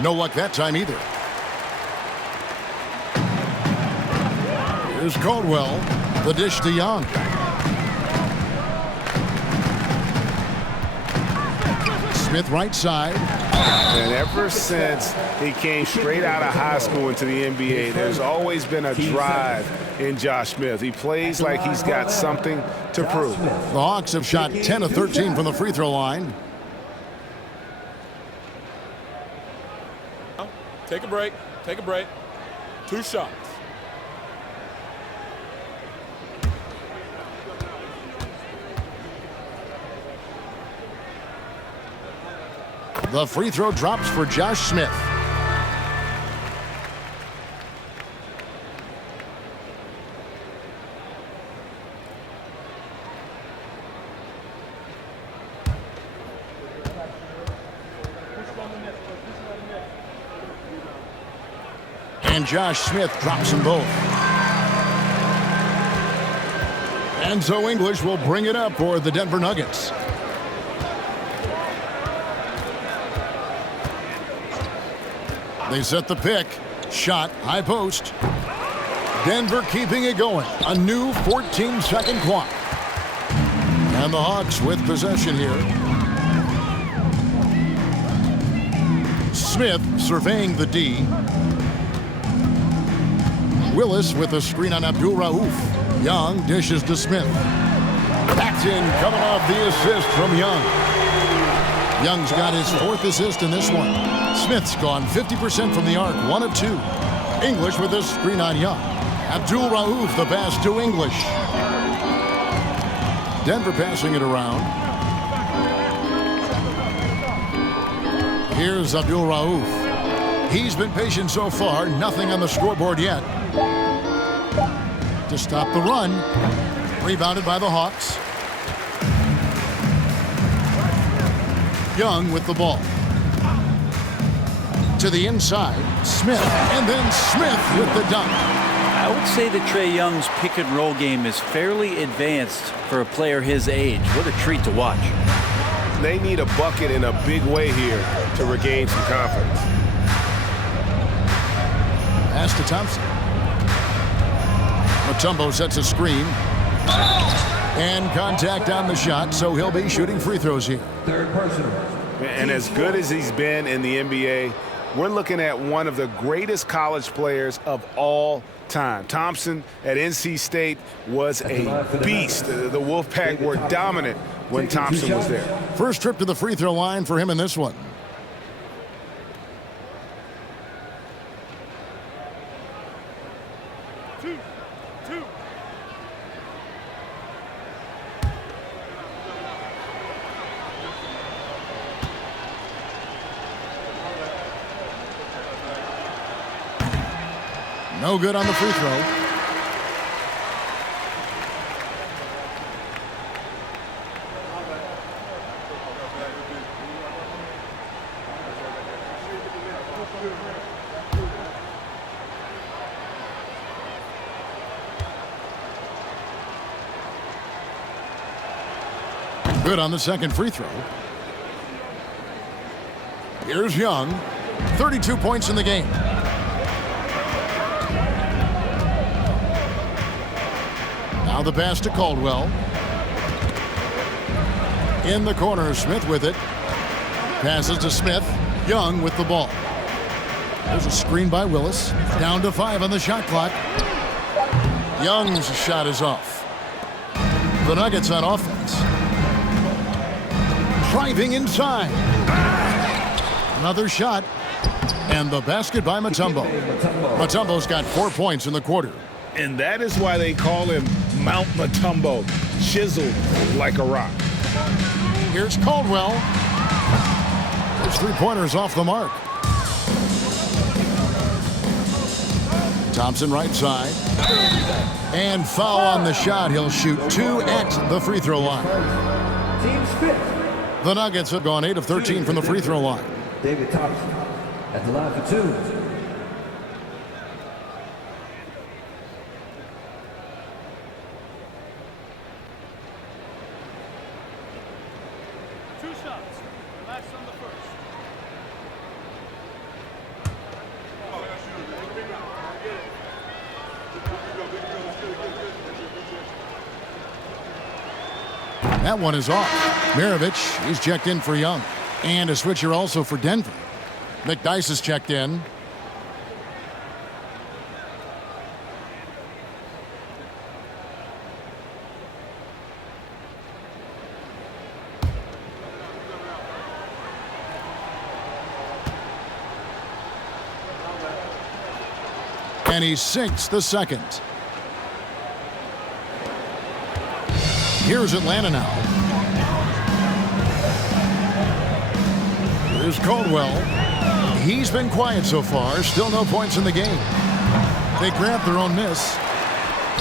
No luck that time either. Here's Caldwell. The dish to Young. Smith right side. And ever since he came straight out of high school into the NBA, there's always been a drive in Josh Smith. He plays like he's got something to prove. The Hawks have shot 10 of 13 from the free throw line. Take a break. Take a break. 2 shots. The free throw drops for Josh Smith. And Josh Smith drops them both. And so English will bring it up for the Denver Nuggets. They set the pick. Shot, high post. Denver keeping it going. A new 14-second clock. And the Hawks with possession here. Smith surveying the D. Willis with a screen on Abdul-Rauf. Young dishes to Smith. That's in, coming off the assist from Young. Young's got his 4th assist in this one. Smith's gone 50% from the arc, 1 of 2. English with a screen on Young. Abdul-Rauf the pass to English. Denver passing it around. Here's Abdul-Rauf. He's been patient so far, nothing on the scoreboard yet. To stop the run. Rebounded by the Hawks. Young with the ball. To the inside, Smith, and then Smith with the dunk. I would say that Trae Young's pick and roll game is fairly advanced for a player his age. What a treat to watch. They need a bucket in a big way here to regain some confidence. Pass to Thompson. Mutombo sets a screen. And contact on the shot, so he'll be shooting free throws here. 3rd personal. And as good as he's been in the NBA, we're looking at one of the greatest college players of all time. Thompson at NC State was a beast. The Wolfpack were dominant when Thompson was there. First trip to the free throw line for him in this one. No good on the free throw. Good on the second free throw. Here's Young. 32 points in the game. Now the pass to Caldwell. In the corner, Smith with it. Passes to Smith. Young with the ball. There's a screen by Willis. Down to 5 on the shot clock. Young's shot is off. The Nuggets on offense. Driving inside. Another shot. And the basket by Mutombo. Mutombo's got 4 points in the quarter. And that is why they call him Mount Mutombo, chiseled like a rock. Here's Caldwell. His 3-pointers off the mark. Thompson right side. And foul on the shot. He'll shoot 2 at the free throw line. Team's 5th. The Nuggets have gone 8 of 13 from the free throw line. David Thompson at the line for 2. That one is off. Mirovic is checked in for Young. And a switcher also for Denver. McDyess is checked in. And he sinks the second. Here's Atlanta now. Here's Caldwell. He's been quiet so far. Still no points in the game. They grab their own miss.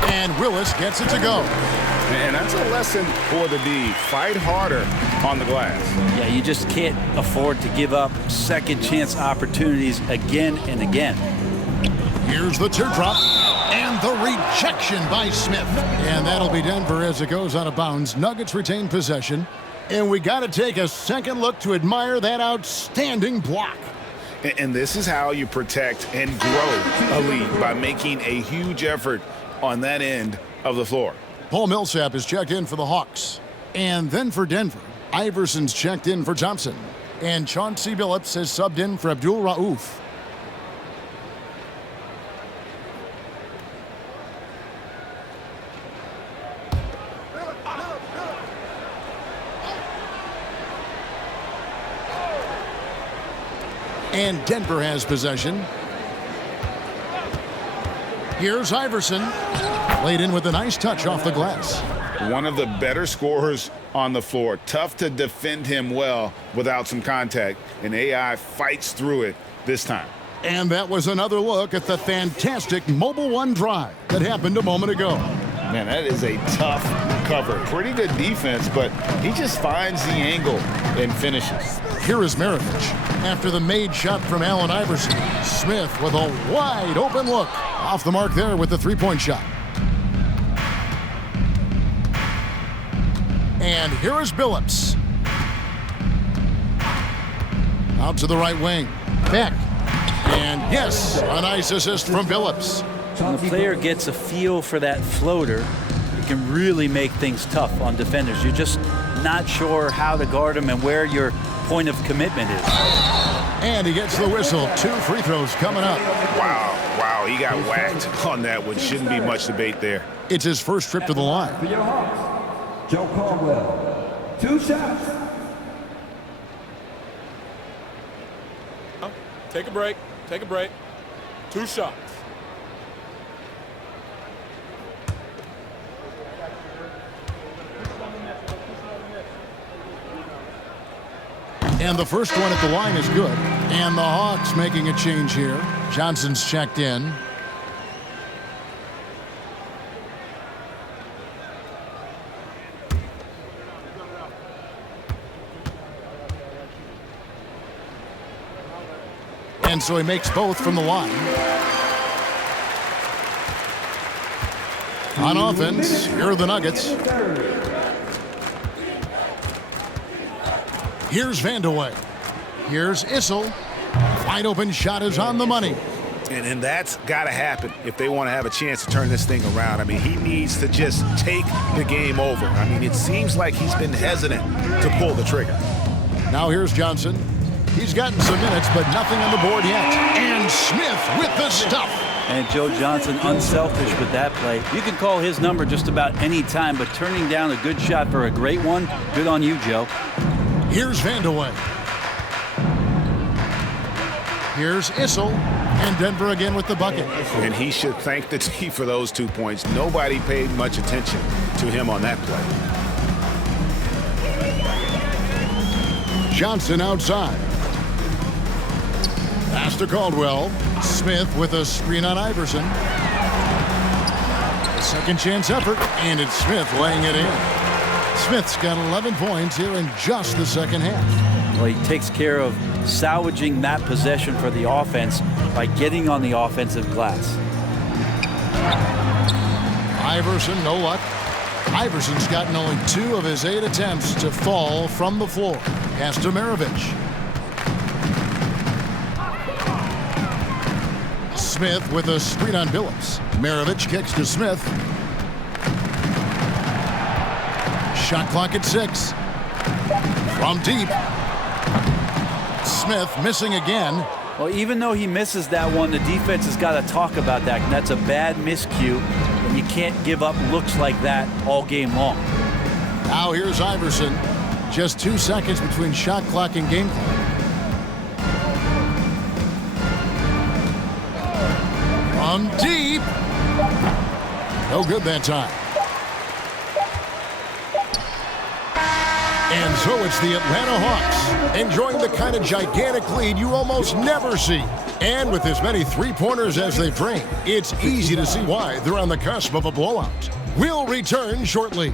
And Willis gets it to go. And that's a lesson for the D. Fight harder on the glass. Yeah, you just can't afford to give up second chance opportunities again and again. Here's the teardrop and the rejection by Smith. And that'll be Denver as it goes out of bounds. Nuggets retain possession. And we got to take a second look to admire that outstanding block. And this is how you protect and grow a lead, by making a huge effort on that end of the floor. Paul Millsap is checked in for the Hawks. And then for Denver, Iverson's checked in for Thompson. And Chauncey Billups has subbed in for Abdul-Rauf. And Denver has possession. Here's Iverson. Laid in with a nice touch off the glass. One of the better scorers on the floor. Tough to defend him well without some contact. And AI fights through it this time. And that was another look at the fantastic Mobile One drive that happened a moment ago. Man, that is a tough cover. Pretty good defense, but he just finds the angle and finishes. Here is Maravich. After the made shot from Allen Iverson, Smith with a wide open look. Off the mark there with the three-point shot. And here is Billups. Out to the right wing. Back. And yes, a nice assist from Billups. When the player gets a feel for that floater, it can really make things tough on defenders. You're just not sure how to guard them and where your point of commitment is. And he gets the whistle. 2 free throws coming up. Wow, he got whacked on that one. Shouldn't be much debate there. It's his first trip to the line. For your Hawks, Joe Caldwell. 2 shots. Take a break. Take a break. 2 shots. And the first one at the line is good. And the Hawks making a change here. Johnson's checked in. And so he makes both from the line. On offense, here are the Nuggets. Here's Vandeweghe. Here's Issel. Wide open shot is on the money. And that's got to happen if they want to have a chance to turn this thing around. I mean, he needs to just take the game over. I mean, it seems like he's been hesitant to pull the trigger. Now here's Johnson. He's gotten some minutes, but nothing on the board yet. And Smith with the stuff. And Joe Johnson unselfish with that play. You can call his number just about any time, but turning down a good shot for a great one, good on you, Joe. Here's Vandeweghe. Here's Issel. And Denver again with the bucket. And he should thank the team for those 2 points. Nobody paid much attention to him on that play. Johnson outside. Pass to Caldwell. Smith with a screen on Iverson. A second chance effort, and it's Smith laying it in. Smith's got 11 points here in just the second half. Well, he takes care of salvaging that possession for the offense by getting on the offensive glass. Iverson, no luck. Iverson's gotten only 2 of his 8 attempts to fall from the floor. Pass to Maravich. Smith with a screen on Billups. Maravich kicks to Smith. Shot clock at 6. From deep. Smith missing again. Well, even though he misses that one, the defense has got to talk about that. And that's a bad miscue, and you can't give up looks like that all game long. Now here's Iverson. Just 2 seconds between shot clock and game clock. From deep. No good that time. And so it's the Atlanta Hawks enjoying the kind of gigantic lead you almost never see. And with as many three-pointers as they've drained, it's easy to see why they're on the cusp of a blowout. We'll return shortly.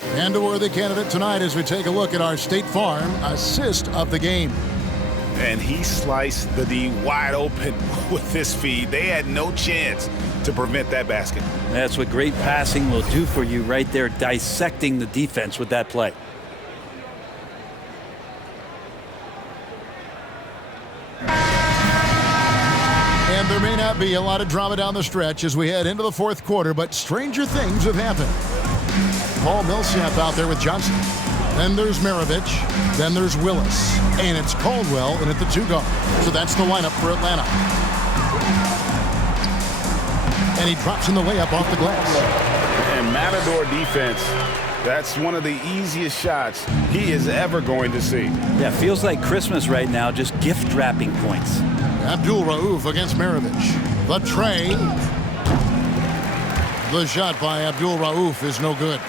And a worthy candidate tonight as we take a look at our State Farm assist of the game. And he sliced the D wide open with this feed. They had no chance to prevent that basket. That's what great passing will do for you right there, dissecting the defense with that play. And there may not be a lot of drama down the stretch as we head into the fourth quarter, but stranger things have happened. Paul Millsap out there with Johnson. Then there's Maravich. Then there's Willis. And it's Caldwell in at the 2 guard. So that's the lineup for Atlanta. And he drops in the layup off the glass. And Matador defense, that's one of the easiest shots he is ever going to see. Yeah, feels like Christmas right now, just gift wrapping points. Abdul-Rauf against Maravich. The tray. The shot by Abdul-Rauf is no good.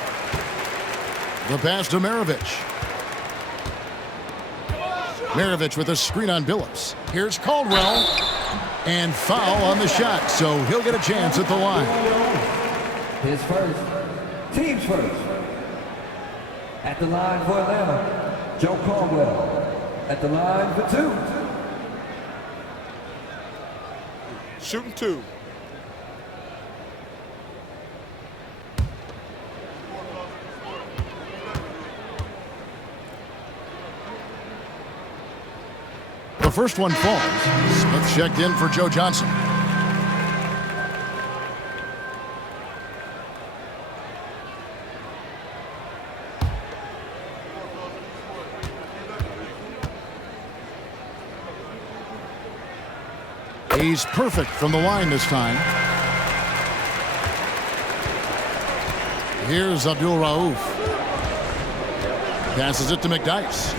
The pass to Maravich. Maravich with a screen on Billups. Here's Caldwell. And foul on the shot, so he'll get a chance at the line. His first. Team's first. At the line for Atlanta, Joe Caldwell. At the line for 2. Shooting 2. The first one falls. Smith checked in for Joe Johnson. He's perfect from the line this time. Here's Abdul-Rauf. Passes it to McDyess.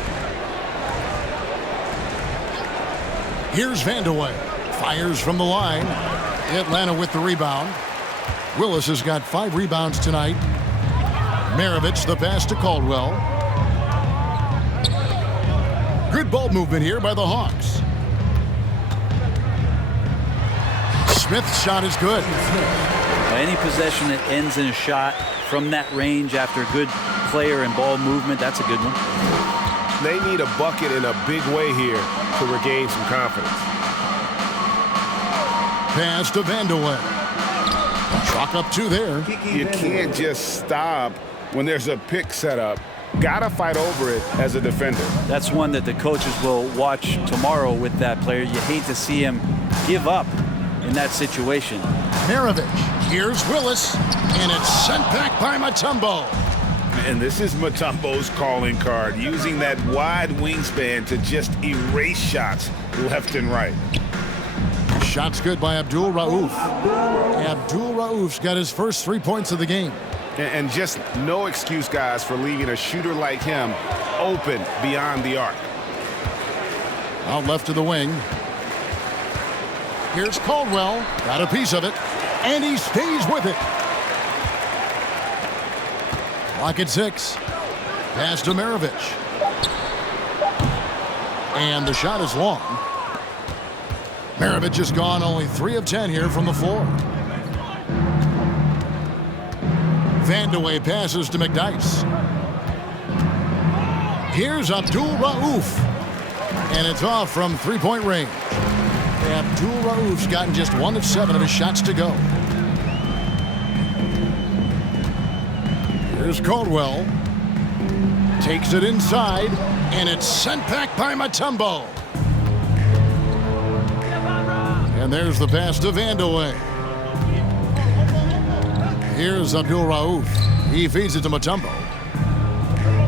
Here's Vandeweghe. Fires from the line. Atlanta with the rebound. Willis has got 5 rebounds tonight. Maravich the pass to Caldwell. Good ball movement here by the Hawks. Smith's shot is good. Any possession that ends in a shot from that range after good player and ball movement, that's a good one. They need a bucket in a big way here to regain some confidence. Pass to Vandeweghe. Chalk up 2 there. You can't just stop when there's a pick set up. Gotta fight over it as a defender. That's one that the coaches will watch tomorrow with that player. You hate to see him give up in that situation. Maravich. Here's Willis. And it's sent back by Mutombo. And this is Mutombo's calling card, using that wide wingspan to just erase shots left and right. Shot's good by Abdul-Rauf. Abdul-Rauf's got his first 3 points of the game. And just no excuse, guys, for leaving a shooter like him open beyond the arc. Out left to the wing. Here's Caldwell. Got a piece of it. And he stays with it. Clock at 6. Pass to Maravich. And the shot is long. Maravich has gone only 3 of 10 here from the floor. Vandeweghe passes to McDyess. Here's Abdul-Rauf. And it's off from 3-point range. Abdul-Rauf's gotten just 1 of 7 of his shots to go. Here's Caldwell. Takes it inside, and it's sent back by Mutombo. And And there's the pass to Vandeweghe. Here's Abdul-Rauf. He feeds it to Mutombo.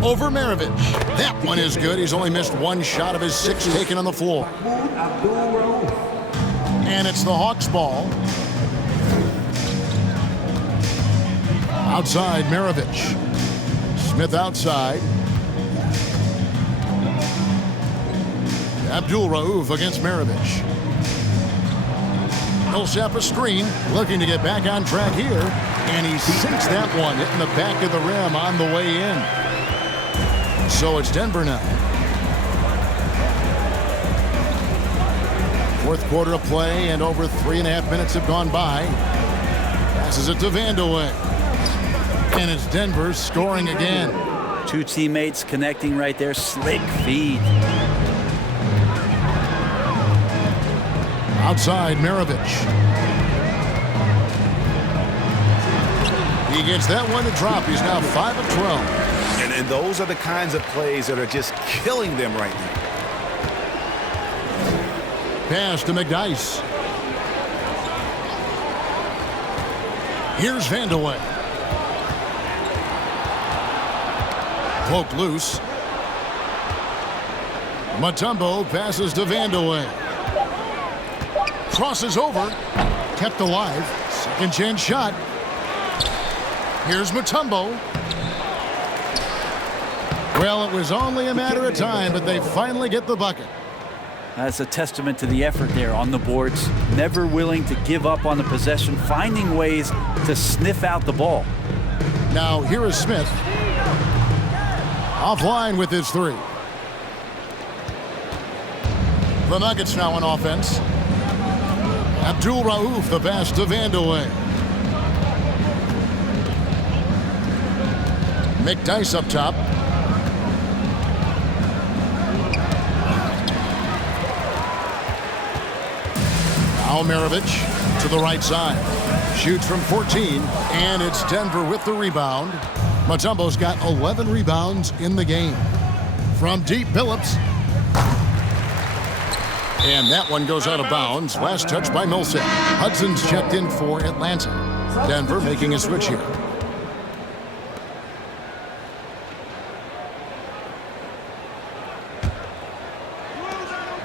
Over Maravich. That one is good. He's only missed one shot of his 6 taken on the floor. And it's the Hawks' ball. Outside, Maravich. Smith outside. Abdul-Rauf against Maravich. Millsap a screen, looking to get back on track here. And he sinks that one, hitting the back of the rim on the way in. So it's Denver now. Fourth quarter of play, and over 3.5 minutes have gone by. Passes it to Vandeweghe. And it's Denver scoring again. 2 teammates connecting right there. Slick feed. Outside, Maravich. He gets that one to drop. He's now 5 of 12. And those are the kinds of plays that are just killing them right now. Pass to McDyess. Here's Vandeweghe. Poked loose. Mutombo passes to Vandeweghe. Crosses over. Kept alive. Second chance shot. Here's Mutombo. Well, it was only a matter of time, but they finally get the bucket. That's a testament to the effort there on the boards. Never willing to give up on the possession, finding ways to sniff out the ball. Now, here is Smith. Offline with his 3. The Nuggets now on offense. Abdul-Rauf, the pass to Vandeweghe. McDyess up top. Now Maravich to the right side. Shoots from 14, and it's Denver with the rebound. Mutombo's got 11 rebounds in the game. From deep, Phillips. And that one goes out of bounds. Last touch by Millsap. Hudson's checked in for Atlanta. Denver making a switch here.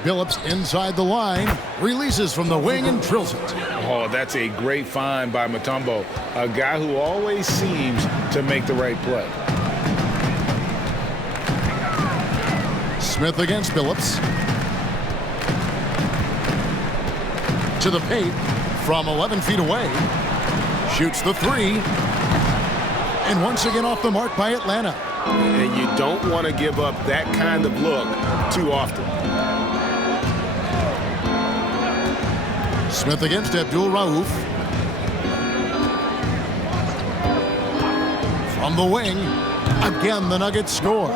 Phillips inside the line, releases from the wing and drills it. Oh, that's a great find by Mutombo, a guy who always seems to make the right play. Smith against Phillips. To the paint from 11 feet away. Shoots the 3. And once again off the mark by Atlanta. And you don't want to give up that kind of look too often. Smith against Abdul-Rauf. From the wing. Again, the Nuggets score.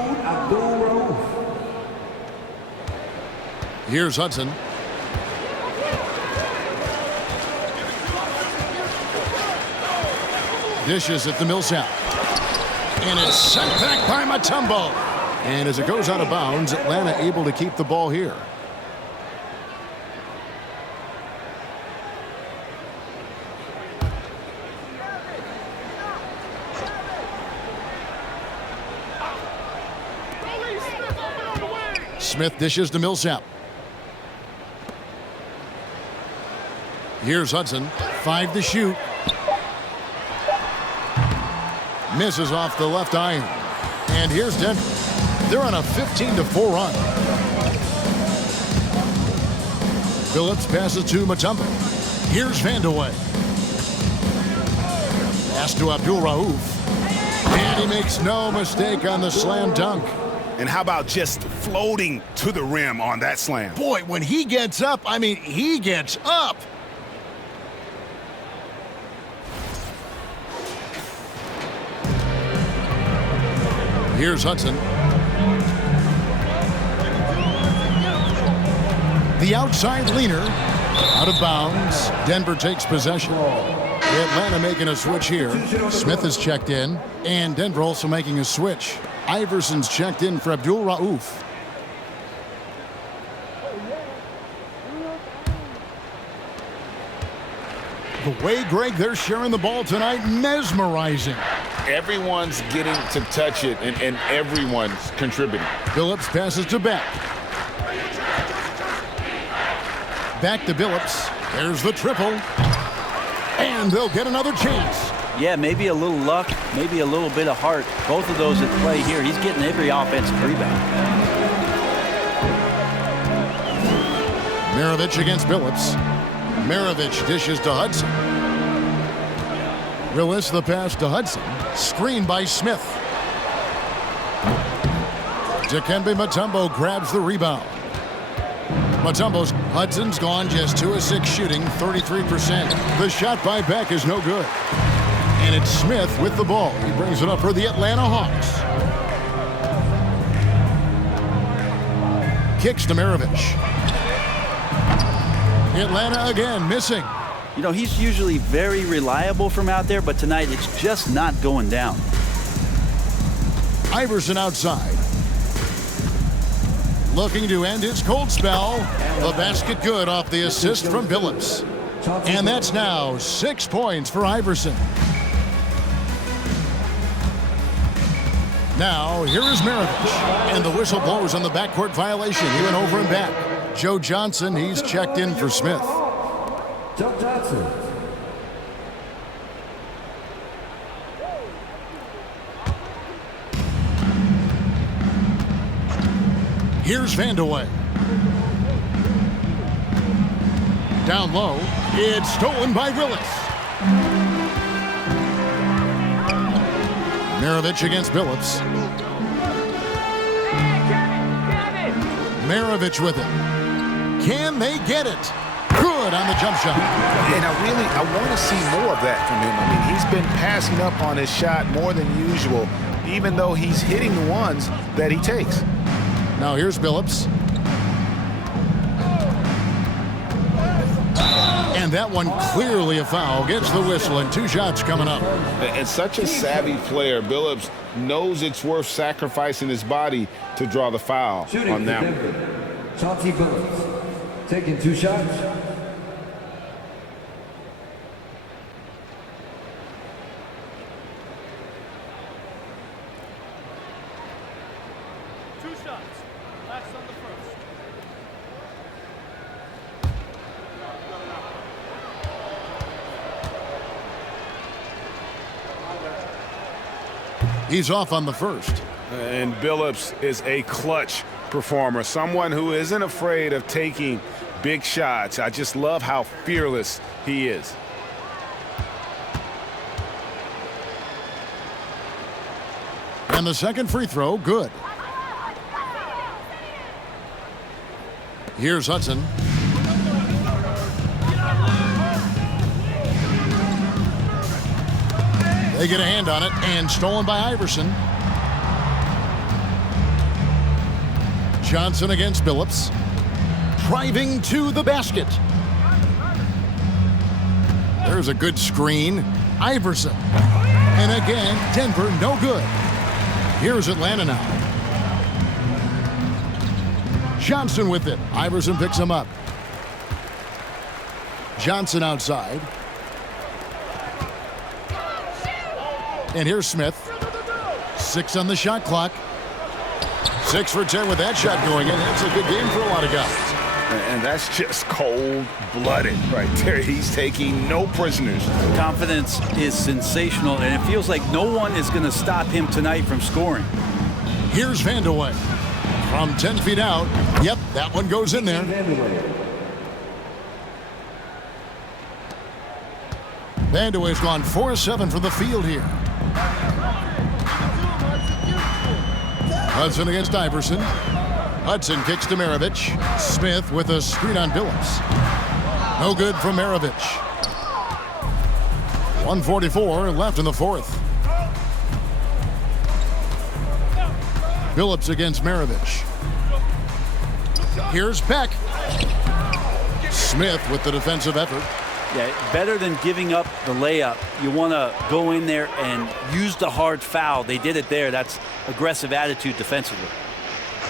Here's Hudson. Dishes at the Millsap. And it's sent back by Mutombo. And as it goes out of bounds, Atlanta able to keep the ball here. Smith dishes to Millsap. Here's Hudson. 5 to shoot. Misses off the left iron. And here's Denver. They're on a 15-4 run. Phillips passes to Mutombo. Here's Vandeweghe. Pass to Abdul-Rauf. And he makes no mistake on the slam dunk. And how about just floating to the rim on that slam? Boy, when he gets up, I mean, he gets up. Here's Hudson. The outside leaner. Out of bounds. Denver takes possession. Atlanta making a switch here. Smith is checked in. And Denver also making a switch. Iverson's checked in for The way, Greg, they're sharing the ball tonight, mesmerizing. Everyone's getting to touch it, and everyone's contributing. Billups passes to Beck. Back to Billups. There's the triple. And they'll get another chance. Yeah, maybe a little luck, maybe a little bit of heart. Both of those at play here. He's getting every offensive rebound. Maravich against Billups. Maravich dishes to Hudson. Willis the pass to Hudson. Screen by Smith. Dikembe Mutombo grabs the rebound. Hudson's gone just 2 of 6 shooting, 33%. The shot by Beck is no good. And it's Smith with the ball. He brings it up for the Atlanta Hawks. Kicks to Maravich. Atlanta again missing. You know, he's usually very reliable from out there, but tonight it's just not going down. Iverson outside. Looking to end his cold spell. The basket good off the assist from Billups. And that's now 6 points for Iverson. Now, here is Maravich. And the whistle blows on the backcourt violation. He went over and back. Joe Johnson, he's checked in for Smith. Joe Johnson. Here's Vandeweghe. Down low. It's stolen by Willis. Maravich against Billups. Maravich with it. Can they get it? Good on the jump shot. And I want to see more of that from him. I mean, he's been passing up on his shot more than usual, even though he's hitting the ones that he takes. Now here's Billups. And that one clearly a foul. Gets the whistle and 2 shots coming up. And such a savvy player. Billups knows it's worth sacrificing his body to draw the foul on that one. Chauncey Billups taking 2 shots. He's off on the first. And Billups is a clutch performer, someone who isn't afraid of taking big shots. I just love how fearless he is. And the second free throw, good. Here's Hudson. They get a hand on it, and stolen by Iverson. Johnson against Billups. Driving to the basket. There's a good screen. Iverson. And again, Denver, no good. Here's Atlanta now. Johnson with it. Iverson picks him up. Johnson outside. And here's Smith. 6 on the shot clock. 6 for 10 with that shot going in. That's a good game for a lot of guys. And that's just cold-blooded right there. He's taking no prisoners. Confidence is sensational, and it feels like no one is going to stop him tonight from scoring. Here's Vandeweghe. From 10 feet out. Yep, that one goes in there. Vandeweghe's gone 4-7 from the field here. Hudson against Iverson. Hudson kicks to Maravich. Smith with a screen on Billups. No good from Maravich. 1:44 left in the fourth. Billups against Maravich. Here's Beck. Smith with the defensive effort. Yeah, better than giving up the layup. You want to go in there and use the hard foul. They did it there. That's aggressive attitude defensively.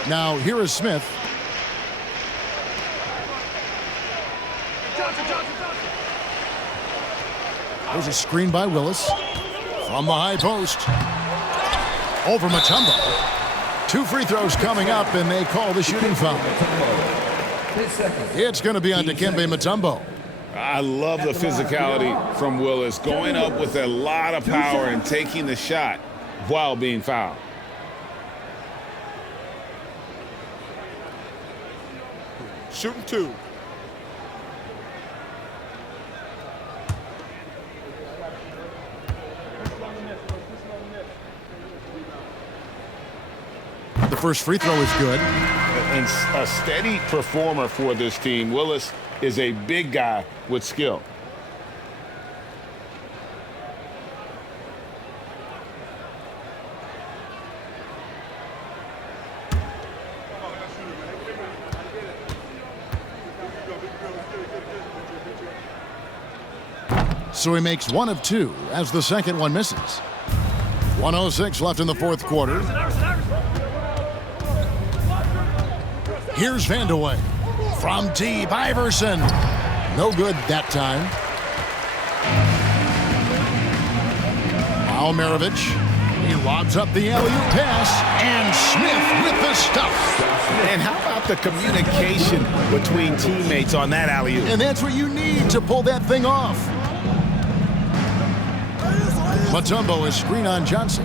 Now here is Smith. There's a screen by Willis. From the high post. Over Mutombo. 2 free throws coming up, and they call the shooting foul. It's going to be on Dikembe Mutombo. I love the physicality from Willis, going up with a lot of power and taking the shot while being fouled. Shooting 2. The first free throw is good. And a steady performer for this team. Willis is a big guy with skill. So he makes 1 of 2 as the second one misses. 1:06 left in the fourth quarter. Here's Vandeweghe. From deep, Iverson. No good that time. Almarovich. He lobs up the alley-oop pass. And Smith with the stuff. And how about the communication between teammates on that alley-oop? And that's what you need to pull that thing off. Mutombo is screen on Johnson.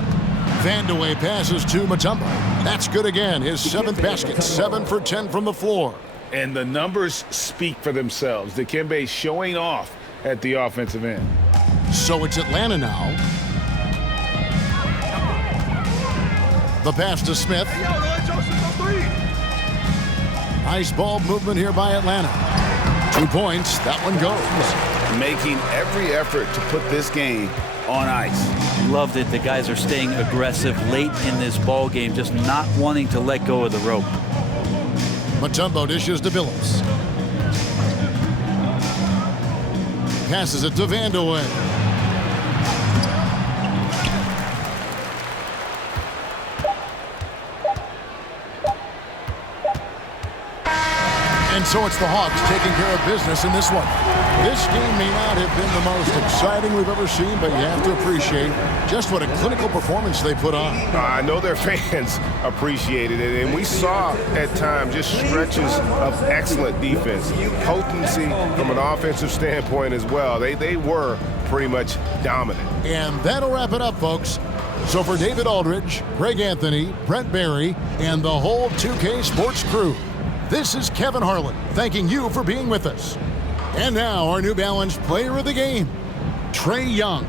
Vandeweghe passes to Mutombo. That's good again. His 7th basket. 7 for 10 from the floor. And the numbers speak for themselves. Dikembe showing off at the offensive end. So it's Atlanta now. The pass to Smith. Nice ball movement here by Atlanta. 2 points. That one goes. Making every effort to put this game on ice. Loved it. The guys are staying aggressive late in this ball game, just not wanting to let go of the rope. Mutombo dishes to Billups. Passes it to Vandeweghe. And so it's the Hawks taking care of business in this one. This game may not have been the most exciting we've ever seen, but you have to appreciate just what a clinical performance they put on. I know their fans appreciated it, and we saw at times just stretches of excellent defense, potency from an offensive standpoint as well. They were pretty much dominant. And that'll wrap it up, folks. So for David Aldridge, Greg Anthony, Brent Barry, and the whole 2K Sports crew, this is Kevin Harlan thanking you for being with us. And now our New Balance player of the game, Trae Young.